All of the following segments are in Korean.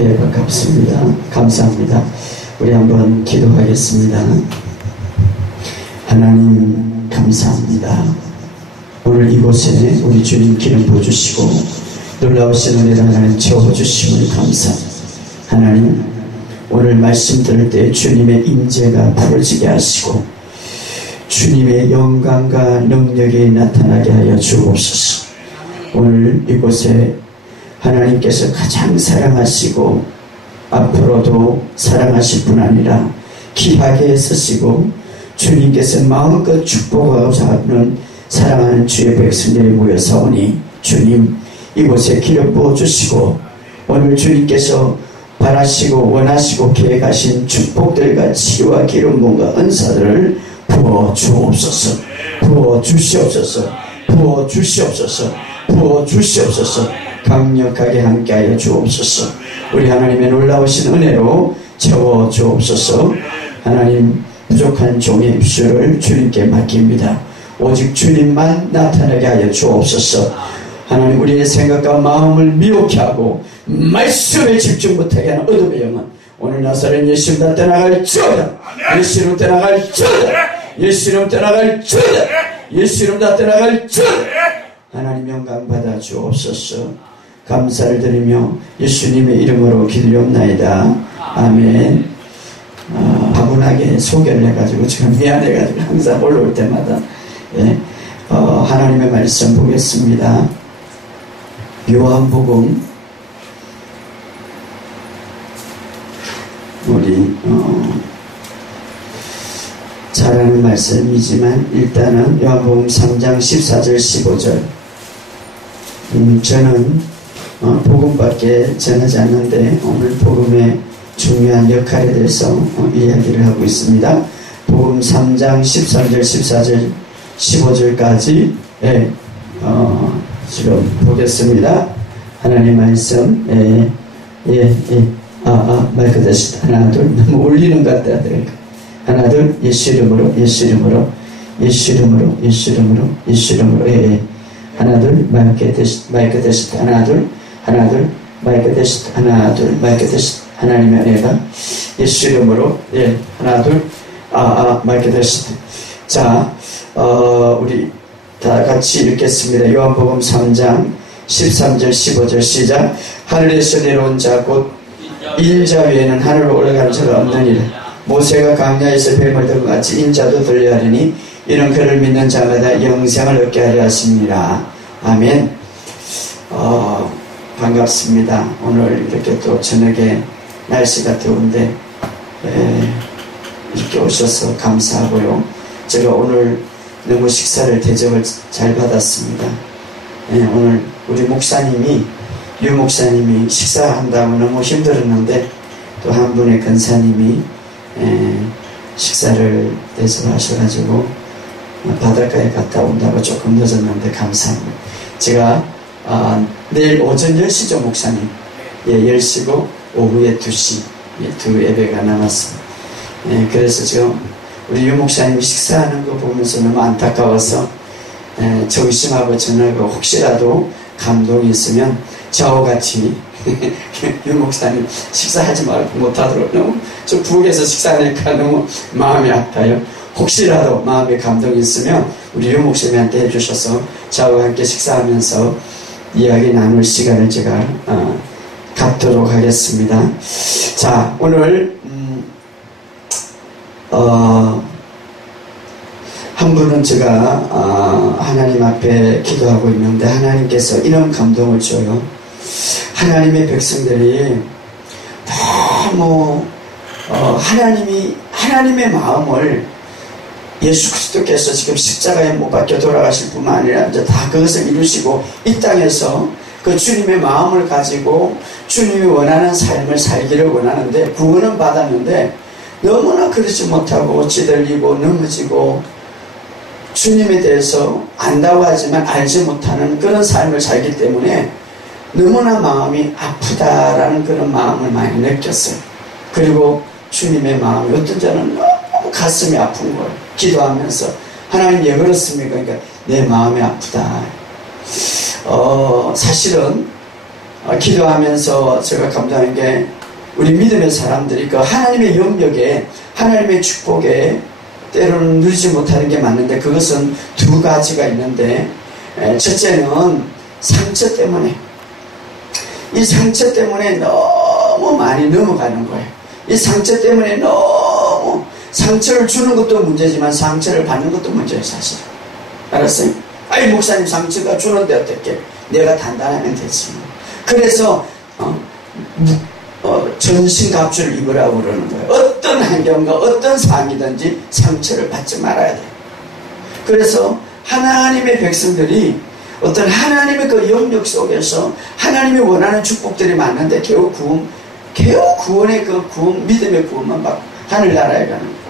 네, 반갑습니다. 감사합니다. 우리 한번 기도하겠습니다. 하나님 감사합니다. 오늘 이곳에 우리 주님 기름 부어주시고 놀라우신 은혜를 하나님 채워주심을 감사합니다. 하나님 오늘 말씀 들을 때 주님의 임재가 부러지게 하시고 주님의 영광과 능력이 나타나게 하여 주옵소서. 오늘 이곳에 하나님께서 가장 사랑하시고 앞으로도 사랑하실 뿐 아니라 귀하게 쓰시고 주님께서 마음껏 축복하고자 하는 사랑하는 주의 백성들이 모여서 오니 주님 이곳에 기름 부어주시고 오늘 주님께서 바라시고 원하시고 계획하신 축복들과 치유와 기름 부음과 은사들을 부어주옵소서. 부어주시옵소서. 부어주시옵소서. 부어주시옵소서. 강력하게 함께하여 주옵소서. 우리 하나님의 놀라우신 은혜로 채워주옵소서. 하나님 부족한 종의 입술을 주님께 맡깁니다. 오직 주님만 나타나게 하여 주옵소서. 하나님 우리의 생각과 마음을 미혹해 하고 말씀에 집중 못하게 하는 어둠의 영은 오늘 나사렛 예수 이름 다 떠나갈지어다. 예수 이름 떠나갈지어다. 예수 이름 떠나갈지어다. 예수 이름 다 떠나갈지어다. 하나님 영광 받아 주옵소서. 감사를 드리며 예수님의 이름으로 기도옵나이다. 아멘. 과분하게 소개를 해가지고 지금 미안해가지고 항상 올라올 때마다 하나님의 말씀 보겠습니다. 요한복음 우리 잘 아는 말씀이지만 일단은 요한복음 3장 14절 15절 저는 복음밖에 전하지 않는데 오늘 복음의 중요한 역할에 대해서 이야기를 하고 있습니다. 복음 3장 13절 14절 15절까지 지금 보겠습니다. 하나님 말씀 마이크 대신 하나 둘 너무 울리는 것 같아야 되니까 하나 둘 예수 이름으로 예수 이름으로 예수 이름으로 예수 이름으로 예수 이름으로 하나 둘 마이크 대신 하나 둘 마이크 대신 하나 둘 마이크 대신 하나님의 은혜가 예수 이름으로 하나 둘 마이크 대신 자 우리 다 같이 읽겠습니다. 요한복음 3장 13절 15절 시작. 하늘에서 내려온 자 곧 인자 외에는 하늘로 올라가는 자가 없느니라. 모세가 광야에서 뱀을 들고 같이 인자도 들려야 하리니 이는 그를 믿는 자마다 영생을 얻게 하려 하십니다. 아멘. 반갑습니다. 오늘 이렇게 또 저녁에 날씨가 더운데 이렇게 오셔서 감사하고요. 제가 오늘 너무 식사를 대접을 잘 받았습니다. 오늘 우리 목사님이 유 목사님이 식사한다고 너무 힘들었는데 또 한 분의 권사님이 식사를 대접하셔가지고 바닷가에 갔다 온다고 조금 늦었는데 감사합니다. 제가 내일 오전 10시죠 목사님. 10시고 오후에 2시 두 예배가 남았습니다. 그래서 지금 우리 유 목사님이 식사하는 거 보면서 너무 안타까워서 정심하고 전하고 혹시라도 감동이 있으면 저와 같이 유 목사님 식사하지 말고 못하도록 너무 저 부엌에서 식사하니까 너무 마음이 아파요. 혹시라도 마음에 감동이 있으면 우리 유 목사님한테 해주셔서 저와 함께 식사하면서 이야기 나눌 시간을 제가 갖도록 하겠습니다. 자 오늘 한 분은 제가 하나님 앞에 기도하고 있는데 하나님께서 이런 감동을 줘요. 하나님의 백성들이 너무 하나님의 마음을 예수 그리스도께서 지금 십자가에 못 박혀 돌아가실 뿐만 아니라 이제 다 그것을 이루시고 이 땅에서 그 주님의 마음을 가지고 주님이 원하는 삶을 살기를 원하는데 구원은 받았는데 너무나 그러지 못하고 찌들리고 넘어지고 주님에 대해서 안다고 하지만 알지 못하는 그런 삶을 살기 때문에 너무나 마음이 아프다라는 그런 마음을 많이 느꼈어요. 그리고 주님의 마음이 어떤 자는 너무 가슴이 아픈 거예요. 기도하면서 하나님 왜 그렇습니까? 그러니까 내 마음이 아프다. 사실은 기도하면서 제가 감사한 게 우리 믿음의 사람들이 그 하나님의 영역에 하나님의 축복에 때로는 누리지 못하는 게 맞는데 그것은 두 가지가 있는데 첫째는 상처 때문에 이 상처 때문에 너무 많이 넘어가는 거예요. 이 상처 때문에 너무 상처를 주는 것도 문제지만 상처를 받는 것도 문제예요. 사실 알았어요? 아이 목사님 상처가 주는데 어떻게 내가 단단하면 되지. 그래서 전신갑주를 입으라고 그러는 거예요. 어떤 환경과 어떤 상황이든지 상처를 받지 말아야 돼요. 그래서 하나님의 백성들이 어떤 하나님의 그 영역 속에서 하나님이 원하는 축복들이 많은데 겨우 구원의 그 구원, 믿음의 구원만 받고 하늘나라에 가는 거예요.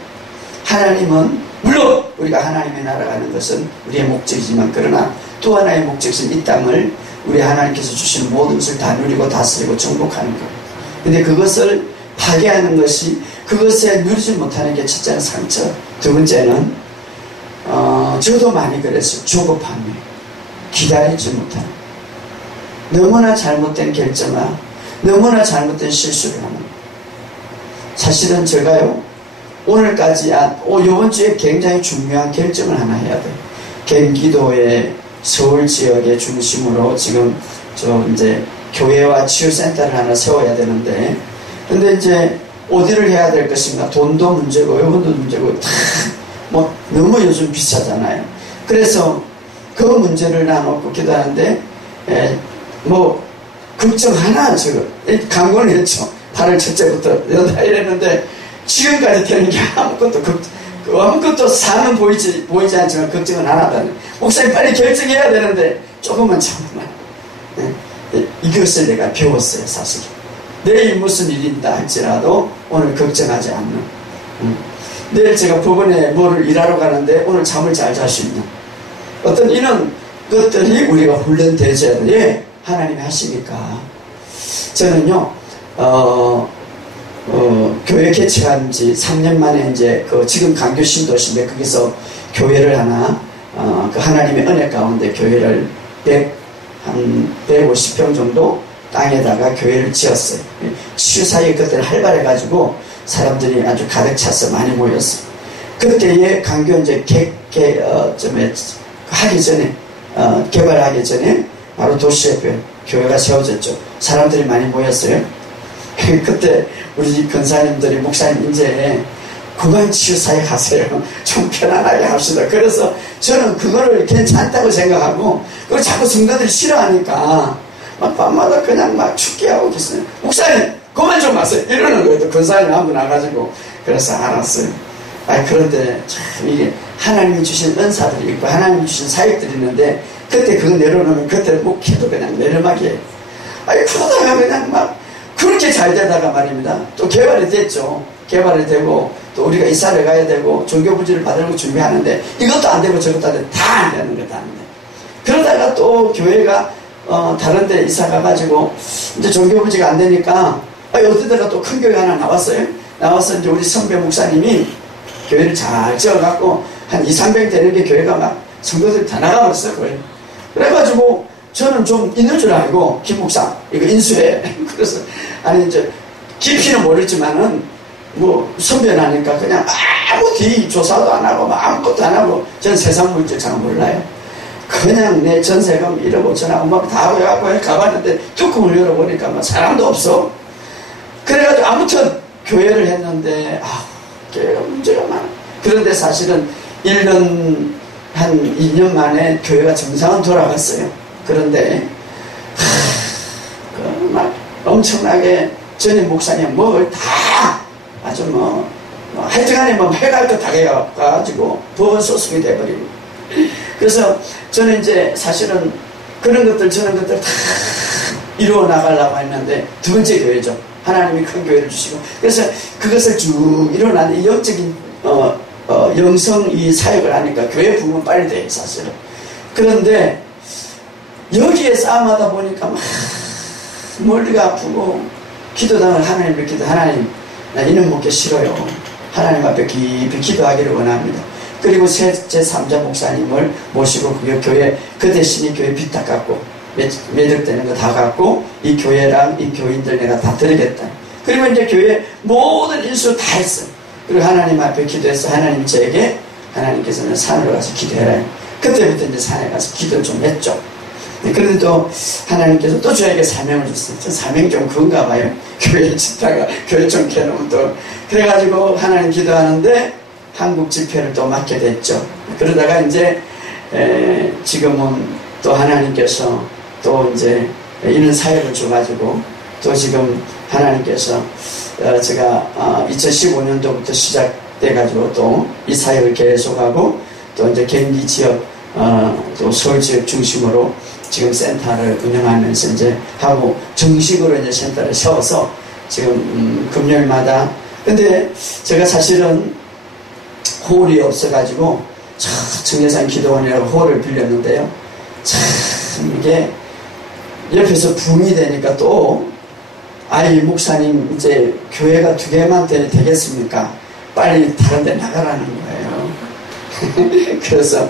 하나님은 물론 우리가 하나님의 나라 가는 것은 우리의 목적이지만 그러나 또 하나의 목적은 이 땅을 우리 하나님께서 주신 모든 것을 다 누리고 다스리고 정복하는 거예요. 근데 그것을 파괴하는 것이 그것에 누리지 못하는 게 첫째는 상처, 두 번째는 저도 많이 그랬어요. 조급함이 기다리지 못하는 너무나 잘못된 결정과 너무나 잘못된 실수를 하는 사실은 제가요 오늘까지 이번 주에 굉장히 중요한 결정을 하나 해야 돼요. 경기도의 서울 지역의 중심으로 지금 이제 교회와 치유센터를 하나 세워야 되는데 근데 이제 어디를 해야 될 것인가 돈도 문제고 여건도 문제고 다 뭐 너무 요즘 비싸잖아요. 그래서 그 문제를 나놓고 기도하는데 뭐 걱정 하나 지금 강권을 했죠. 8월 첫째부터 연다 이랬는데 지금까지 되는 게 아무것도 사는 보이지 않지만 걱정은 안 하다니. 목사님 빨리 결정해야 되는데 조금만 참으면 이것을 내가 배웠어요. 사실 내일 무슨 일이 있다 할지라도 오늘 걱정하지 않는 내일 제가 법원에 뭐를 일하러 가는데 오늘 잠을 잘 잘 수 있는 어떤 이런 것들이 우리가 훈련되어야 돼. 하나님이 하시니까 저는요 교회 개척한 지 3년 만에 이제 지금 강교 신도시인데 거기서 교회를 하나 그 하나님의 은혜 가운데 교회를 150평 정도 땅에다가 교회를 지었어요. 치유사역이 그때는 활발해가지고 사람들이 아주 가득 차서 많이 모였어요. 그때에 강교 이제 하기 전에 개발하기 전에 바로 도시에 교회가 세워졌죠. 사람들이 많이 모였어요. 그때 우리 권사님들이 목사님 이제 그만 치유사역 하세요. 좀 편안하게 합시다. 그래서 저는 그거를 괜찮다고 생각하고 그걸 자꾸 성도들이 싫어하니까 막 밤마다 그냥 막 춥게 하고 계세요. 목사님 그만 좀 하세요. 이러는 거예요. 권사님 한번 나가지고 그래서 알았어요. 그런데 참 이게 하나님이 주신 은사들이 있고 하나님이 주신 사역들이 있는데 그때 그거 내려놓으면 그때 목회도 그냥 내려막이에요. 그러다가 그냥 막 그렇게 잘 되다가 말입니다. 또 개발이 됐죠. 개발이 되고 또 우리가 이사를 가야 되고 종교부지를 받으려고 준비하는데 이것도 안 되고 저것도 안 되고 다 안 되는 것도 안 돼. 그러다가 또 교회가 다른 데 이사 가가지고 이제 종교부지가 안 되니까 어디다가 또 큰 교회 하나 나왔어요. 나와서 이제 우리 선배 목사님이 교회를 잘 지어갖고 한 200~300 되는 게 교회가 막 성도들이 다 나가버렸어요. 거의. 그래가지고 저는 좀 있는 줄 알고 김 목사 이거 인수해. 그래서 아니 이제 깊이는 모르지만은 뭐 선배나니까 그냥 아무 뒤 조사도 안 하고 아무것도 안 하고 전 세상 물질 잘 몰라요. 그냥 내 전세금 1억 5천하고 막 다 해갖고 가봤는데 뚜껑을 열어보니까 뭐 사람도 없어. 그래가지고 아무튼 교회를 했는데 교회가 문제가 많아. 그런데 사실은 1년 한 2년 만에 교회가 정상은 돌아갔어요. 그런데 막 엄청나게 전임 목사님 뭘 다 아주 하여튼간에 해갈 거 다 해가지고 법원 소송이 돼버리고 그래서 저는 이제 사실은 그런 것들 저런 것들 다 이루어 나가려고 했는데 두 번째 교회죠. 하나님이 큰 교회를 주시고 그래서 그것을 쭉 일어나는 영적인 영성 이 사역을 하니까 교회 부흥은 빨리 돼요. 사실은. 그런데 여기에 싸움하다 보니까 막 머리가 아프고 기도당을 하나님을 기도 하나님 나 이놈 먹기 싫어요. 하나님 앞에 깊이 기도하기를 원합니다. 그리고 제 3자 목사님을 모시고 그 교회 그 대신에 교회 빚 닦았고 매력되는 거 다 갖고 이 교회랑 이 교인들 내가 다 드리겠다. 그리고 이제 교회 모든 인수 다 했어요. 그리고 하나님 앞에 기도해서 하나님 저에게 하나님께서는 산으로 가서 기도해라. 그때부터 이제 산에 가서 기도를 좀 했죠. 그런데 또 하나님께서 또 저에게 사명을 줬어요. 저 사명이 좀 그런가 봐요. 교회 짓다가 교회 좀 개놓으면 또 그래가지고 하나님 기도하는데 한국 집회를 또 맡게 됐죠. 그러다가 이제 지금은 또 하나님께서 또 이제 이런 사역을 줘가지고 또 지금 하나님께서 제가 2015년도부터 시작돼가지고 또 이 사역을 계속하고 또 이제 경기 지역 또 서울 지역 중심으로 지금 센터를 운영하면서 이제 하고 정식으로 이제 센터를 세워서 지금 금요일마다 근데 제가 사실은 홀이 없어가지고 청계산 기도원이라고 홀을 빌렸는데요. 참 이게 옆에서 붕이 되니까 또 아이 목사님 이제 교회가 2개만 되겠습니까? 빨리 다른 데 나가라는 거예요. 그래서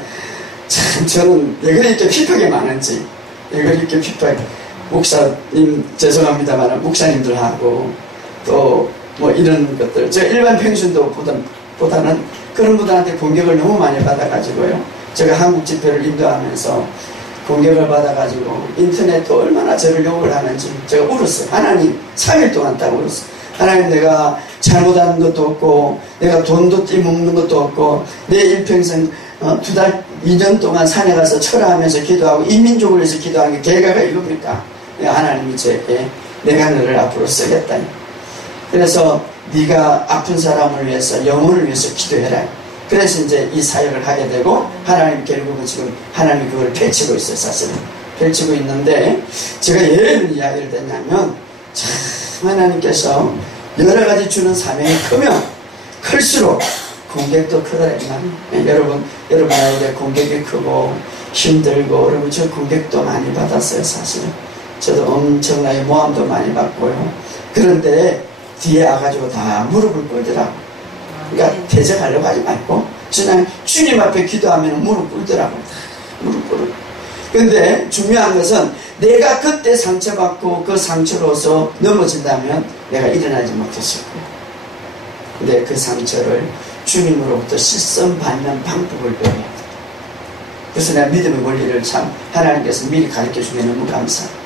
참 저는 왜 그렇게 핍하게 많은지 왜 그렇게 핍하게 목사님 죄송합니다만 목사님들하고 또 뭐 이런 것들 제가 일반 평신도 보다는 그런 분들한테 공격을 너무 많이 받아가지고요. 제가 한국 집회를 인도하면서 공격을 받아가지고 인터넷도 얼마나 저를 욕을 하는지 제가 울었어요. 하나님 3일 동안 딱 울었어요. 하나님 내가 잘못한 것도 없고 내가 돈도 띠먹는 것도 없고 내 일평생 2달 2년 동안 산에 가서 철화하면서 기도하고 이 민족을 위해서 기도하는 게 개가가 이겁니까? 하나님이 저에게 내가 너를 앞으로 쓰겠다. 그래서 네가 아픈 사람을 위해서 영혼을 위해서 기도해라. 그래서 이제 이 사역을 하게 되고 하나님 결국은 지금 하나님이 그걸 펼치고 있어요. 사실은 펼치고 있는데 제가 왜 이야기를 했냐면 참 하나님께서 여러 가지 주는 사명이 크면 클수록 공격도 크더라. 여러분 아이들 공격이 크고 힘들고 여러분 저 공격도 많이 받았어요. 사실은 저도 엄청나게 모함도 많이 받고요. 그런데 뒤에 와가지고 다 무릎을 꿇더라고. 그러니까 대적하려고 하지 말고 그냥 주님 앞에 기도하면 무릎 꿇더라고. 무릎 꿇고. 근데 중요한 것은 내가 그때 상처받고 그 상처로서 넘어진다면 내가 일어나지 못했을 거야. 근데 그 상처를 주님으로부터 씻음받는 방법을 배워야 돼. 그래서 내가 믿음의 원리를 참 하나님께서 미리 가르쳐 주면 너무 감사해요.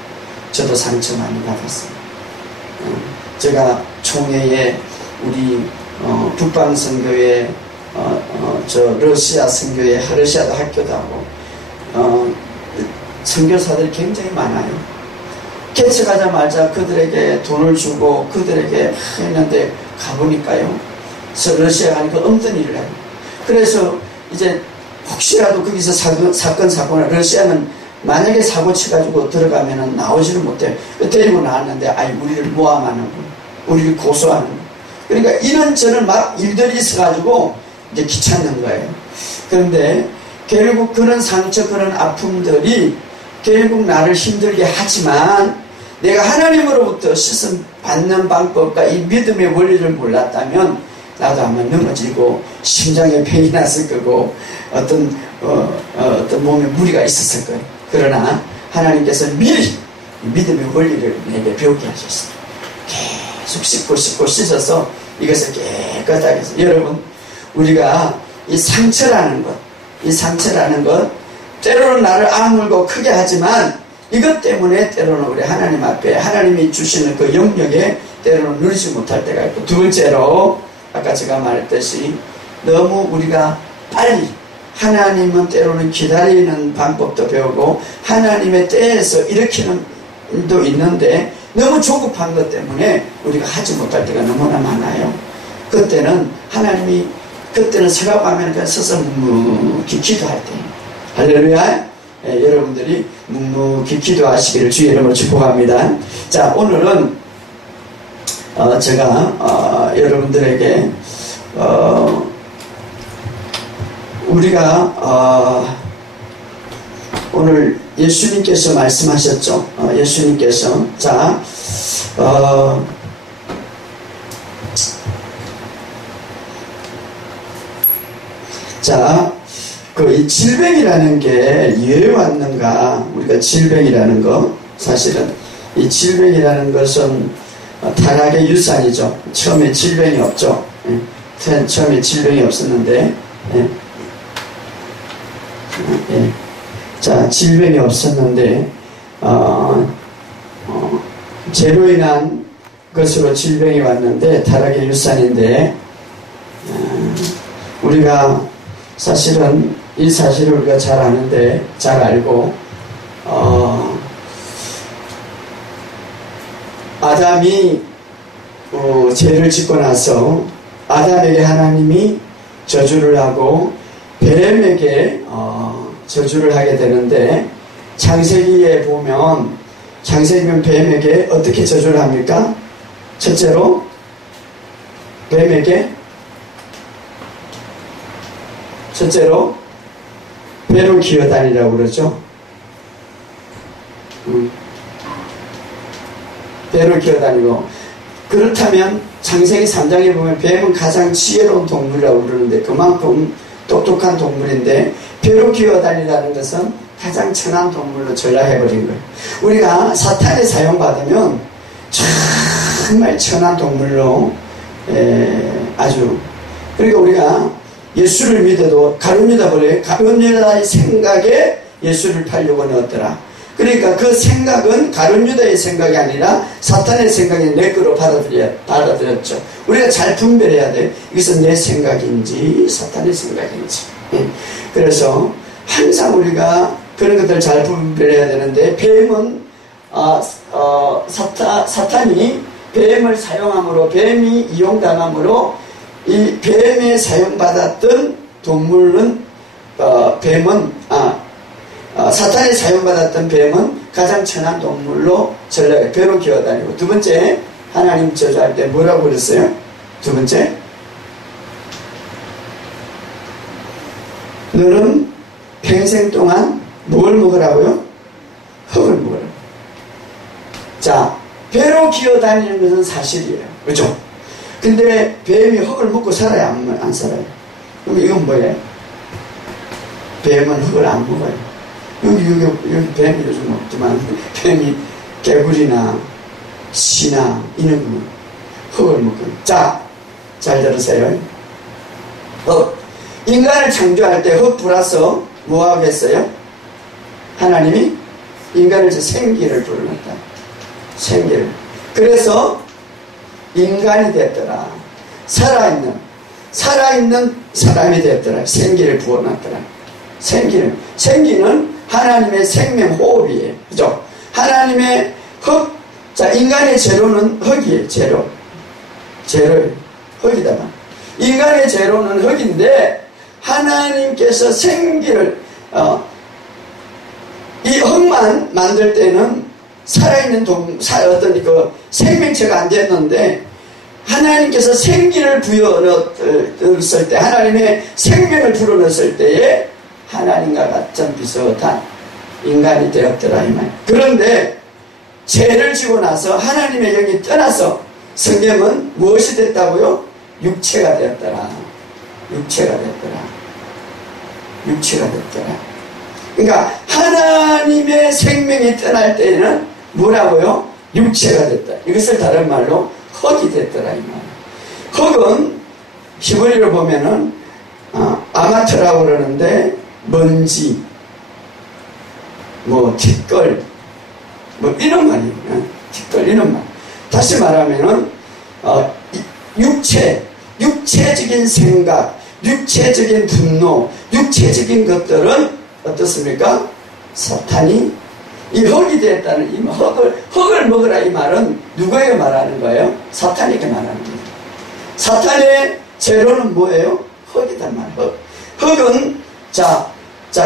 저도 상처 많이 받았어요. 제가 총회에 우리 북방 선교회 저 러시아 선교회 러시아도 학교도 하고 선교사들이 굉장히 많아요. 개척하자마자 그들에게 돈을 주고 그들에게 했는데 가보니까요 러시아 가니까 없던 일을 해요. 그래서 이제 혹시라도 거기서 사건 사고나 러시아는 만약에 사고 치가지고 들어가면은 나오지를 못해. 데리고 나왔는데 아이 우리를 모함하는 거, 우리를 고소하는 거. 그러니까 이런저런 막 일들이 있어가지고 이제 귀찮는 거예요. 그런데 결국 그런 상처, 그런 아픔들이 결국 나를 힘들게 하지만 내가 하나님으로부터 씻음 받는 방법과 이 믿음의 원리를 몰랐다면 나도 아마 넘어지고 심장에 병이 났을 거고 어떤 몸에 무리가 있었을 거예요. 그러나 하나님께서 미리 믿음의 원리를 내게 배우게 하셨어요. 계속 씻고 씻어서 이것을 깨끗하게 해서 여러분 우리가 이 상처라는 것 때로는 나를 악물고 크게 하지만 이것 때문에 때로는 우리 하나님 앞에 하나님이 주시는 그 영역에 때로는 누리지 못할 때가 있고 두 번째로 아까 제가 말했듯이 너무 우리가 빨리 하나님은 때로는 기다리는 방법도 배우고 하나님의 때에서 일으키는 일도 있는데 너무 조급한 것 때문에 우리가 하지 못할 때가 너무나 많아요. 그때는 하나님이 생각하면 그냥 서서 묵묵히 기도할 때 할렐루야. 여러분들이 묵묵히 기도하시기를 주의 이름으로 축복합니다. 자 오늘은 제가 여러분들에게 우리가 오늘 예수님께서 말씀하셨죠. 예수님께서 이 질병이라는 게 왜 왔는가? 우리가 질병이라는 거, 사실은 이 질병이라는 것은 타락의 유산이죠. 처음에 질병이 없죠. 처음에 질병이 없었는데, 자, 질병이 없었는데, 죄로 인한 것으로 질병이 왔는데, 타락의 유산인데, 우리가 사실은 이 사실을 우리가 잘 아는데, 잘 알고, 아담이 죄를 짓고 나서 아담에게 하나님이 저주를 하고 뱀에게 저주를 하게 되는데, 창세기에 보면 뱀에게 어떻게 저주를 합니까? 첫째로 뱀에게 배로 기어다니라고 그러죠. 배로 기어다니고, 그렇다면 창세기 3장에 보면 뱀은 가장 지혜로운 동물이라고 그러는데, 그만큼 똑똑한 동물인데, 배로 기어다니라는 것은 가장 천한 동물로 전락해버린 거예요. 우리가 사탄에 사용받으면 정말 천한 동물로 아주, 그러니까 우리가 예수를 믿어도 가룟유다 버려요. 가룟유다의 생각에 예수를 팔려고 넣었더라. 그러니까 그 생각은 가룟유다의 생각이 아니라 사탄의 생각이 내 거로 받아들였죠. 우리가 잘 분별해야 돼요. 이것은 내 생각인지 사탄의 생각인지. 그래서 항상 우리가 그런 것들을 잘 분별해야 되는데, 뱀은 사탄이 뱀을 사용함으로, 뱀이 이용당함으로 이 뱀에 사용받았던 동물은 사탄에 사용받았던 뱀은 가장 천한 동물로 전락해 배로 기어다니고, 두 번째 하나님 저주할 때 뭐라고 그랬어요? 두 번째, 너는 평생 동안 뭘 먹으라고요? 흙을 먹으라. 자, 배로 기어다니는 것은 사실이에요. 그렇죠? 근데 뱀이 흙을 먹고 살아요? 안 살아요? 그럼 이건 뭐예요? 뱀은 흙을 안 먹어요. 여기 뱀이 요즘 없지만, 뱀이 개구리나 시나 이런 흙을 먹고. 자, 잘 들으세요. 인간을 창조할 때 흙 플러스 뭐 하겠어요? 하나님이 인간을 생기를 불어넣었다. 생기를. 그래서 인간이 됐더라. 살아있는 사람이 됐더라. 생기를 부어놨더라. 생기는 하나님의 생명 호흡이에요. 그죠? 하나님의 흙, 자, 인간의 재료는 흙이에요. 재료, 흙이다. 인간의 재료는 흙인데, 하나님께서 생기를, 이 흙만 만들 때는 살아있는 어떤 그 생명체가 안 됐는데, 하나님께서 생기를 부여넣었을 때, 하나님의 생명을 불어넣었을 때에 하나님과 같은 비슷한 인간이 되었더라, 이 말. 그런데 죄를 지고 나서 하나님의 영이 떠나서 성경은 무엇이 됐다고요? 육체가 되었더라. 그러니까 하나님의 생명이 떠날 때에는 뭐라고요? 육체가 됐다. 이것을 다른 말로 흙이 됐더라, 이 말. 흙은 히브리로 보면은 아마트라고 그러는데, 먼지, 티끌, 이런 말이에요. 티끌, 이런 말. 다시 말하면은 육체적인 생각, 육체적인 분노, 육체적인 것들은 어떻습니까? 사탄이 이 흙이 됐다는 이 흙을 먹으라, 이 말은 누구에게 말하는 거예요? 사탄에게 말하는 거예요. 사탄의 재료는 뭐예요? 흙이단 말이에요. 흙은 자,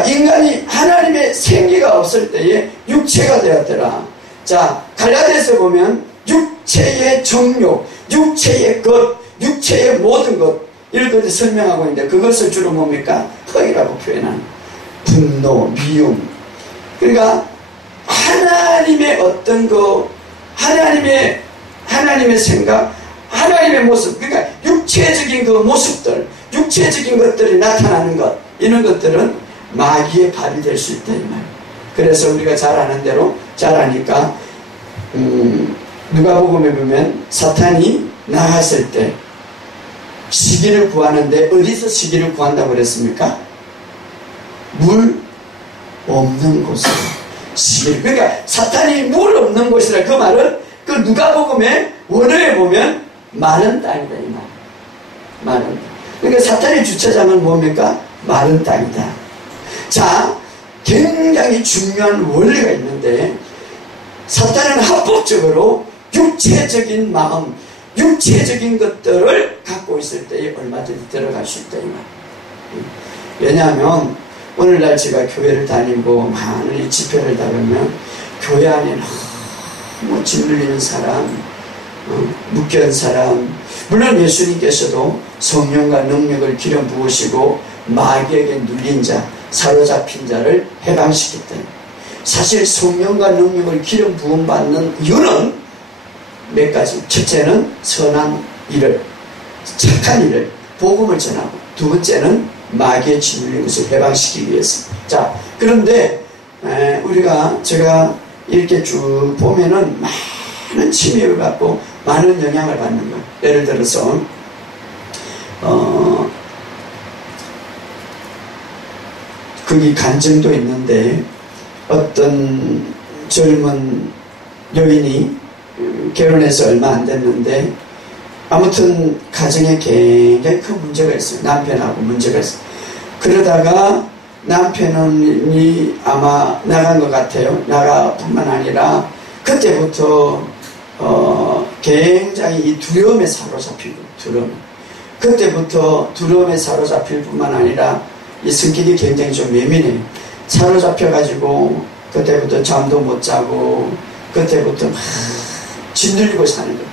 인간이 하나님의 생기가 없을 때에 육체가 되었더라. 자, 갈라디아서 보면 육체의 정욕, 육체의 것, 육체의 모든 것, 이런 것을 설명하고 있는데, 그것을 주로 뭡니까? 흙이라고 표현하는 분노, 미움. 그러니까 하나님의 어떤 하나님의 생각, 하나님의 모습, 그러니까 육체적인 그 모습들, 육체적인 것들이 나타나는 것, 이런 것들은 마귀의 발이 될 수 있다 이 말. 그래서 우리가 잘 아는 대로, 잘 아니까 누가복음에 보면 사탄이 나갔을 때 시기를 구하는데 어디서 시기를 구한다고 그랬습니까? 물 없는 곳에 시기를. 그러니까 사탄이 물 없는 곳이라, 그 말은 그 누가복음에 원어에 보면 마른 땅이다 이 말. 마른 땅. 그러니까 사탄의 주차장은 뭡니까? 마른 땅이다. 자, 굉장히 중요한 원리가 있는데, 사탄은 합법적으로 육체적인 마음, 육체적인 것들을 갖고 있을 때에 얼마든지 들어갈 수 있다 이 말. 왜냐하면 오늘날 제가 교회를 다니고 많은 이 집회를 다니면 교회 안에 너무 짓눌리는 사람, 묶여있는 사람, 물론 예수님께서도 성령과 능력을 기름 부으시고 마귀에게 눌린 자, 사로잡힌 자를 해방시켰다. 사실 성령과 능력을 기름 부음 받는 이유는 몇 가지. 첫째는 선한 일을, 착한 일을, 복음을 전하고, 두 번째는 마귀의 짓눌린 것을 해방시키기 위해서. 자, 그런데 제가 이렇게 쭉 보면은 많은 침입을 받고 많은 영향을 받는 거예요. 예를 들어서 거기 간증도 있는데, 어떤 젊은 여인이 결혼해서 얼마 안 됐는데 아무튼 가정에 굉장히 큰 문제가 있어요. 남편하고 문제가 있어요. 그러다가 남편이 아마 나간 것 같아요. 나가뿐만 아니라 그때부터 굉장히 이 두려움에 사로잡히고, 그때부터 두려움에 사로잡힐 뿐만 아니라 이 성격이 굉장히 좀 예민해요. 사로잡혀가지고 그때부터 잠도 못 자고, 그때부터 막 짓눌리고 사는 거예요.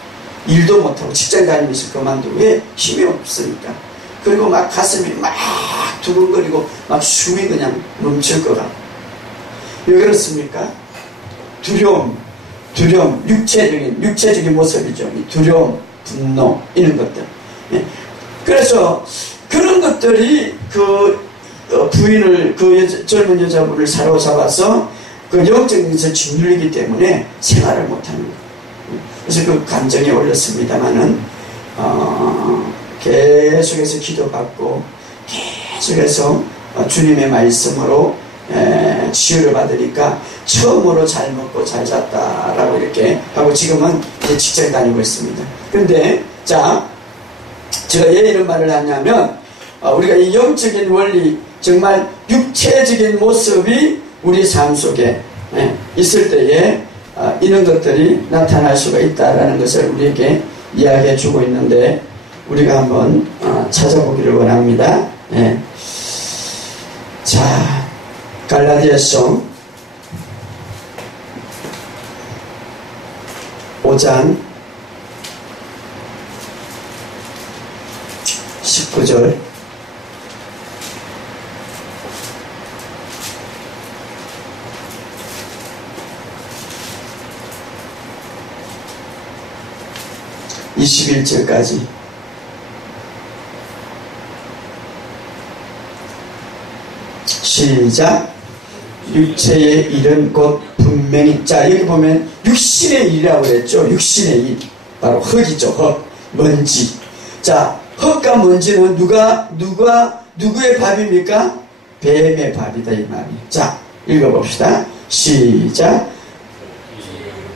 일도 못하고 직장 다니면서 그만두고. 왜? 힘이 없으니까. 그리고 막 가슴이 막 두근거리고 막 숨이 그냥 멈출 것 같고. 왜 그렇습니까? 두려움, 육체적인 모습이죠. 두려움, 분노, 이런 것들. 그래서 그런 것들이 부인을, 젊은 여자분을 사로잡아서 그 영적인 것을 짓눌리기 때문에 생활을 못하는 거예요. 그래서 그 감정에 올렸습니다만은 계속해서 기도받고 계속해서 주님의 말씀으로 치유를 받으니까 처음으로 잘 먹고 잘 잤다라고 이렇게 하고 지금은 이제 직장 다니고 있습니다. 그런데 자, 제가 왜 이런 말을 하냐면 우리가 이 영적인 원리, 정말 육체적인 모습이 우리 삶 속에 있을 때에 이런 것들이 나타날 수가 있다라는 것을 우리에게 이야기해 주고 있는데, 우리가 한번 찾아보기를 원합니다. 자, 갈라디아서 5장 19절. (21절까지) 시작. 육체의 일은 곧 분명히, 자, 여기 보면 육신의 일이라고 그랬죠. 육신의 일, 바로 흙이죠. 흙, 먼지. 자, 흙과 먼지는 누구의 밥입니까? 뱀의 밥이다 이 말이. 자, 읽어봅시다. 시작.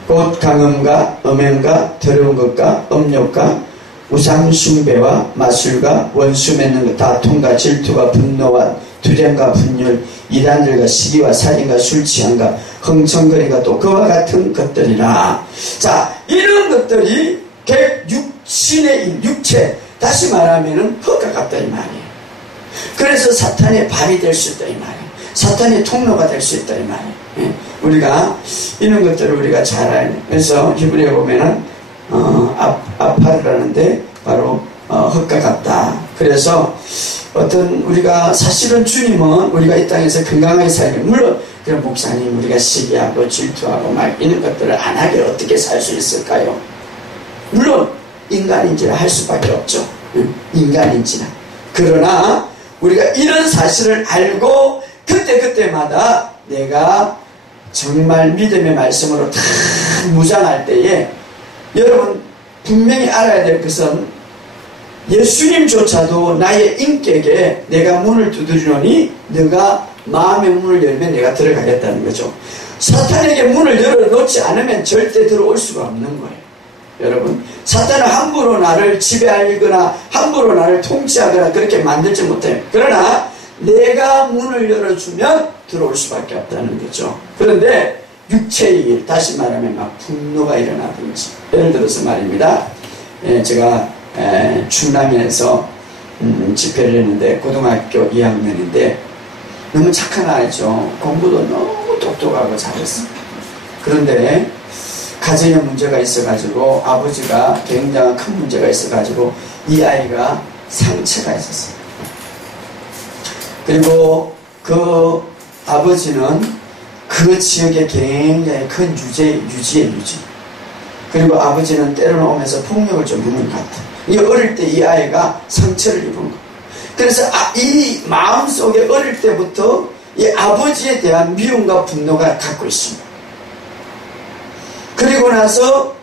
곧 강음과 음행과 더러운 것과 음욕과 우상숭배와 마술과 원수 맺는 것, 다툼과 질투와 분노와 두려움과 분열, 이단들과 시기와 살인과 술취함과 흥청거림과 또 그와 같은 것들이라. 자, 이런 것들이 육신의 일, 육체, 다시 말하면은 흙과 같다 이 말이에요. 그래서 사탄의 발이 될 수 있다 이 말이에요. 사탄의 통로가 될 수 있다 이 말이에요. 우리가 이런 것들을 우리가 잘 알아요. 그래서 히브리에 보면은 아파르라는데 바로 흙과 같다. 그래서 어떤 우리가 사실은 주님은 우리가 이 땅에서 건강하게 살기, 물론 그런 목사님 우리가 시기하고 질투하고 막 이런 것들을 안 하게 어떻게 살 수 있을까요? 물론 인간인지라 할 수밖에 없죠. 인간인지라. 그러나 우리가 이런 사실을 알고 그때마다 내가 정말 믿음의 말씀으로 다 무장할 때에 여러분 분명히 알아야 될 것은 예수님조차도 나의 인격에 내가 문을 두드리노니 너가 마음의 문을 열면 내가 들어가겠다는 거죠. 사탄에게 문을 열어놓지 않으면 절대 들어올 수가 없는 거예요. 여러분, 사탄은 함부로 나를 지배하거나 함부로 나를 통치하거나 그렇게 만들지 못해요. 그러나 내가 문을 열어주면 들어올 수밖에 없다는 거죠. 그런데 육체의 일, 다시 말하면 막 분노가 일어나든지, 예를 들어서 말입니다. 제가 충남에서 집회를 했는데 고등학교 2학년인데 너무 착한 아이죠. 공부도 너무 똑똑하고 잘했어요. 그런데 가정에 문제가 있어가지고 아버지가 굉장히 큰 문제가 있어가지고 이 아이가 상처가 있었어요. 그리고 그 아버지는 그 지역에 굉장히 큰 유지의 유지. 그리고 아버지는 때로는 오면서 폭력을 좀 부는 것 같아요. 이 어릴 때 이 아이가 상처를 입은 거. 그래서 이 마음속에 어릴 때부터 이 아버지에 대한 미움과 분노가 갖고 있습니다. 그리고 나서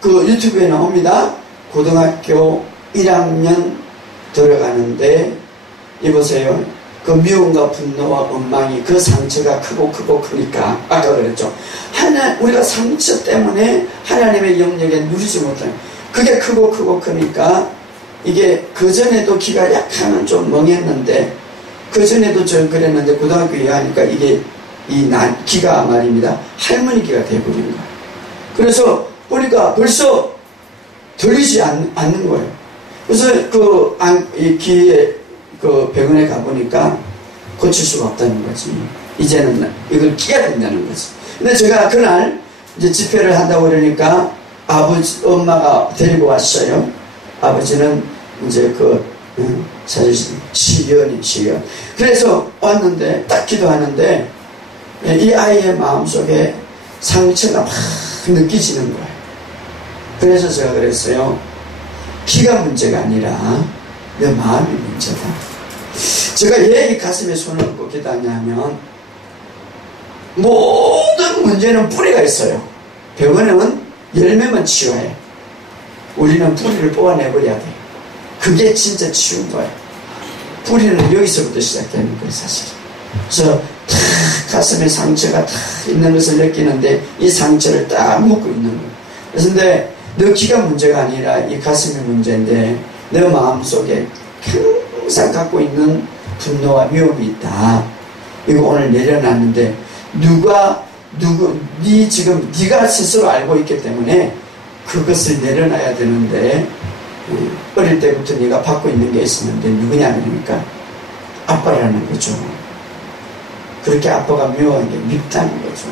그 유튜브에 나옵니다. 고등학교 1학년 들어가는데 이보세요. 그 미움과 분노와 원망이 그 상처가 크고 크니까 아까 그랬죠. 우리가 상처 때문에 하나님의 영역에 누리지 못해요. 그게 크고 크니까 이게 그전에도 기가 약간은 좀 멍했는데 그전에도 좀 그랬는데 고등학교 2하니까 이게 기가 말입니다. 할머니 기가 돼버린 거예요. 그래서 보니까 벌써 들리지 않는 거예요. 그래서 이 귀에 그 병원에 가보니까 고칠 수가 없다는 거지. 이제는 이걸 끼야 된다는 거지. 근데 제가 그날 이제 집회를 한다고 그러니까 엄마가 데리고 왔어요. 아버지는 이제 사실 시연. 그래서 왔는데 딱 기도하는데 이 아이의 마음속에 상처가 막 느껴지는 거예요. 그래서 제가 그랬어요. 키가 문제가 아니라 내 마음이 문제다. 제가 왜 이 가슴에 손을 얹고 기도하냐면 모든 문제는 뿌리가 있어요. 병원은 열매만 치유해. 우리는 뿌리를 뽑아내버려야 돼. 그게 진짜 치유인 거예요. 뿌리는 여기서부터 시작되는 거예요, 사실. 그래서 탁 가슴에 상처가 탁 있는 것을 느끼는데 이 상처를 딱 묶고 있는 거예요. 그래서 근데 너 키가 문제가 아니라 이 가슴이 문제인데 너 마음속에 항상 갖고 있는 분노와 미움이 있다. 이거 오늘 내려놨는데 네가 스스로 알고 있기 때문에 그것을 내려놔야 되는데 어릴 때부터 네가 받고 있는 게 있었는데 누구냐 그러니까 아빠라는 거죠. 그렇게 아빠가 미워하는 게 밉다는 거죠.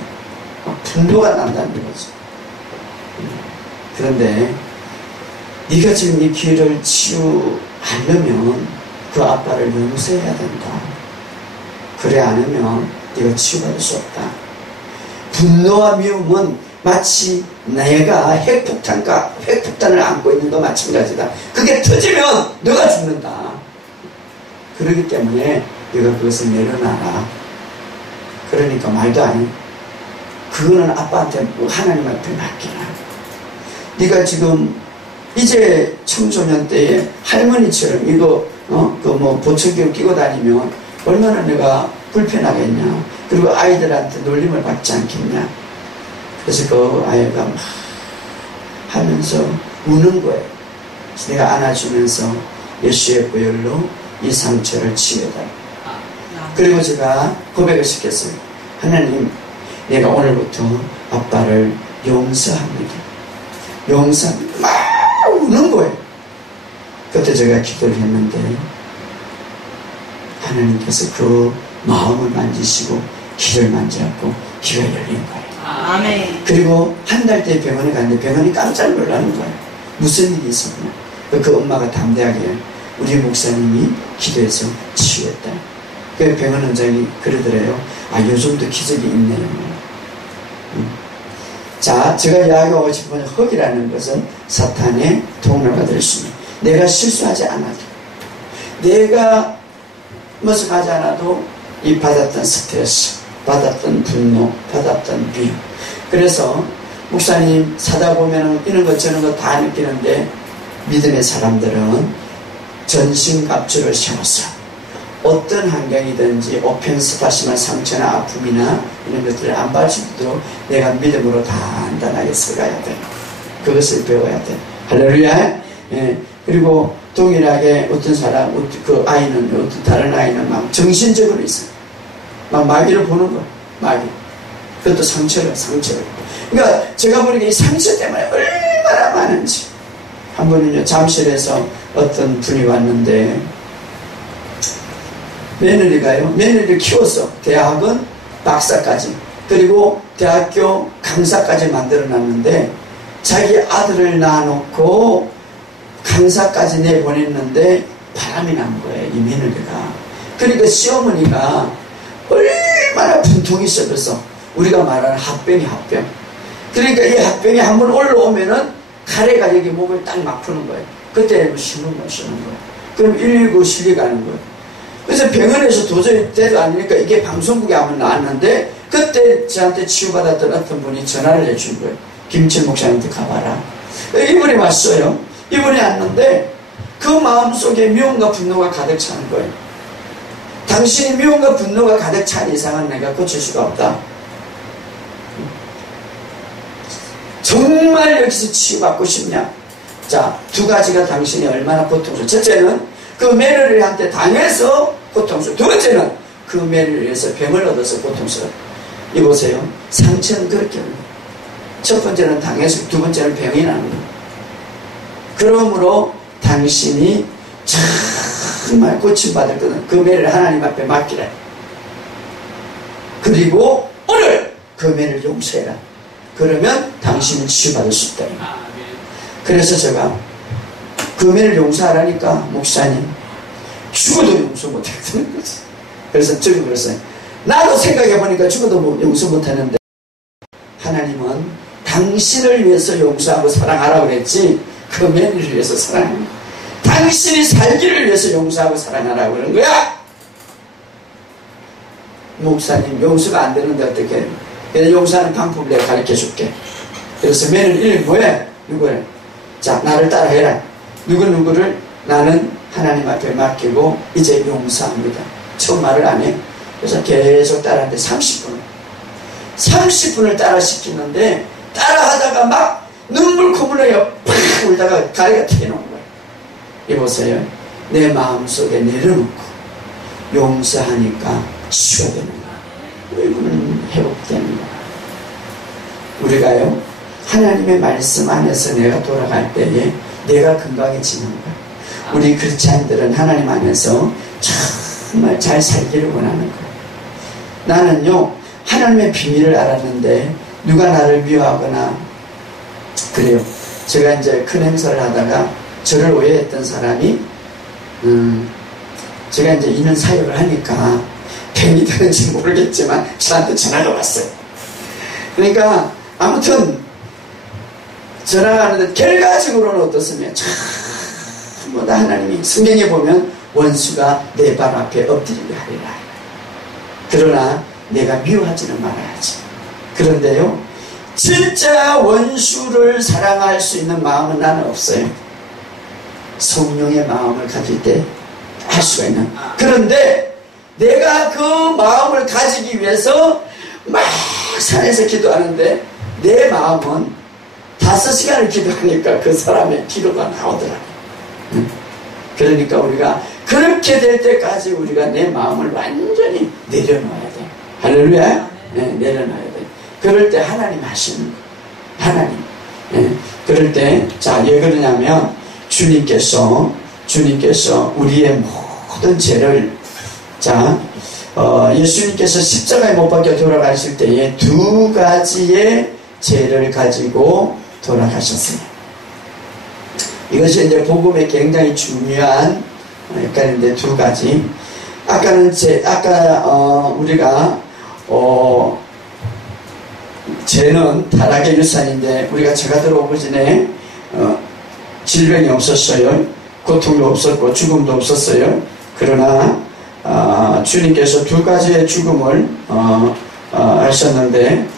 분노가 난다는 거죠. 그런데 네가 지금 이 기회를 치유하려면 그 아빠를 용서해야 된다. 그래 않으면 네가 치유받을 수 없다. 분노와 미움은 마치 내가 핵폭탄을 안고 있는 거 마찬가지다. 그게 터지면 너가 죽는다. 그렇기 때문에 네가 그것을 내려놔라. 그러니까 말도 안 해. 그거는 아빠한테 하나님한테 맡기라. 네가 지금 이제 청소년 때에 할머니처럼 이거 보청기를 끼고 다니면 얼마나 내가 불편하겠냐. 그리고 아이들한테 놀림을 받지 않겠냐. 그래서 그 아이가 막 하면서 우는 거예요. 그래서 내가 안아주면서 예수의 보혈로 이 상처를 치유해달라. 그리고 제가 고백을 시켰어요. 하나님, 내가 오늘부터 아빠를 용서합니다. 용서합니다. 막 우는 거예요. 그때 제가 기도를 했는데 하나님께서 그 마음을 만지시고 귀를 만져갖고 귀가 열린 거예요. 아멘. 그리고 한 달 뒤에 병원에 갔는데 병원이 깜짝 놀라는 거예요. 무슨 일이 있었구나. 그 엄마가 담대하게 우리 목사님이 기도해서 치유했다. 그 병원 원장이 그러더래요. 요즘도 기적이 있네요. 자, 제가 이야기하고 싶은 흙이라는 것은 사탄의 도움을 받을 수 있는, 내가 실수하지 않아도 내가 무슨 하지 않아도 이 받았던 스트레스, 받았던 분노, 받았던 미움. 그래서 목사님 사다 보면 이런 것 저런 거 다 느끼는데 믿음의 사람들은 전신갑주를 세웠어. 어떤 환경이든지 오펜스 다시마 상처나 아픔이나 이런 것들을 안 받치도록 내가 믿음으로 단단하게 서가야 돼. 그것을 배워야 돼. 할렐루야. 예. 그리고 동일하게 어떤 사람, 그 아이는, 어떤 다른 아이는 막 정신적으로 있어요. 막 마귀를 보는 거야. 마귀. 그것도 상처를. 그러니까 제가 보니까 이 상처 때문에 얼마나 많은지. 한 번은요, 잠실에서 어떤 분이 왔는데, 며느리를 키웠어. 대학은 박사까지. 그리고 대학교 강사까지 만들어 놨는데, 자기 아들을 낳아놓고 강사까지 내보냈는데 바람이 난 거예요, 이 며느리가. 그러니까 시어머니가 얼마나 분통이 썩어서 우리가 말하는 합병이 합병. 그러니까 이 합병이 한번 올라오면은 가래가 여기 목을 딱 막 푸는 거예요. 그때 신경 못 쓰는 거예요. 그럼 119 실려가는 거예요. 그래서 병원에서 도저히 대도 아니니까 이게 방송국에 한번 나왔는데 그때 저한테 치유받았던 어떤 분이 전화를 해준 거예요. 김철 목사님한테 가봐라. 이분이 왔어요. 이분이 왔는데 그 마음속에 미움과 분노가 가득 차는 거예요. 당신이 미움과 분노가 가득 찬 이상은 내가 고칠 수가 없다. 정말 여기서 치유받고 싶냐? 자, 두 가지가 당신이 얼마나 고통스러워. 첫째는 그 며느리한테 당해서 고통스러워. 두 번째는 그 며느리를 위해서 병을 얻어서 고통스러워. 이보세요. 상처는 그렇게 하는 거예요. 첫 번째는 당해서, 두 번째는 병이 나는 거예요. 그러므로 당신이 정말 고침받을 거는 그 매를 하나님 앞에 맡기라. 그리고 오늘 그 매를 용서해라. 그러면 당신은 치유받을 수 있다. 그래서 제가 그 매를 용서하라니까 목사님 죽어도 용서 못하겠다는 거지. 그래서 저기 그랬어요. 나도 생각해보니까 죽어도 용서 못하는데 하나님은 당신을 위해서 용서하고 사랑하라고 그랬지 그 매를 위해서 사랑해. 당신이 살기를 위해서 용서하고 사랑하라고 그런 거야. 목사님 용서가 안 되는데 어떻게 해? 그래서 용서하는 방법을 내가 가르쳐 줄게. 그래서 매는 일 뭐해? 누구래? 자, 나를 따라해라. 누구를 나는 하나님 앞에 맡기고 이제 용서합니다. 처음 말을 안 해. 그래서 계속 따라하는데 30분을 따라 시키는데 따라하다가 막 눈물 콧물나요. 팍 울다가 가래가 튀어나온 거예요. 이보세요. 내 마음속에 내려놓고 용서하니까 치유가 되는 거야. 이거는 회복되는 거야. 우리가요 하나님의 말씀 안에서 내가 돌아갈 때에 내가 건강해지는 거야. 우리 크리스찬들은 하나님 안에서 정말 잘 살기를 원하는 거야. 나는요 하나님의 비밀을 알았는데 누가 나를 미워하거나 그래요. 제가 이제 큰 행사를 하다가 저를 오해했던 사람이 제가 이제 이런 사역을 하니까 뱀이 되는지 모르겠지만 저한테 전화가 왔어요. 그러니까 아무튼 전화가 왔는데 결과적으로는 어떻습니까? 전부 다 하나님이 성경에 보면 원수가 내 발 앞에 엎드리게 하리라. 그러나 내가 미워하지는 말아야지. 그런데요 진짜 원수를 사랑할 수 있는 마음은 나는 없어요. 성령의 마음을 가질 때 할 수가 있는. 그런데 내가 그 마음을 가지기 위해서 막 산에서 기도하는데 내 마음은 5시간을 기도하니까 그 사람의 기도가 나오더라고요. 그러니까 우리가 그렇게 될 때까지 우리가 내 마음을 완전히 내려놓아야 돼. 할렐루야. 네, 내려놔야 돼. 그럴 때 하나님 하시는 거예요. 하나님. 네. 그럴 때, 자, 왜 그러냐면, 주님께서 우리의 모든 죄를, 자, 예수님께서 십자가에 못 박혀 돌아가실 때에 2가지의 죄를 가지고 돌아가셨어요. 이것이 이제 복음에 굉장히 중요한, 약간인데 2가지. 아까는 우리가, 죄는 타락의 유산인데 우리가 죄가 들어오기 전에 질병이 없었어요. 고통도 없었고 죽음도 없었어요. 그러나 주님께서 두 가지의 죽음을 하셨는데,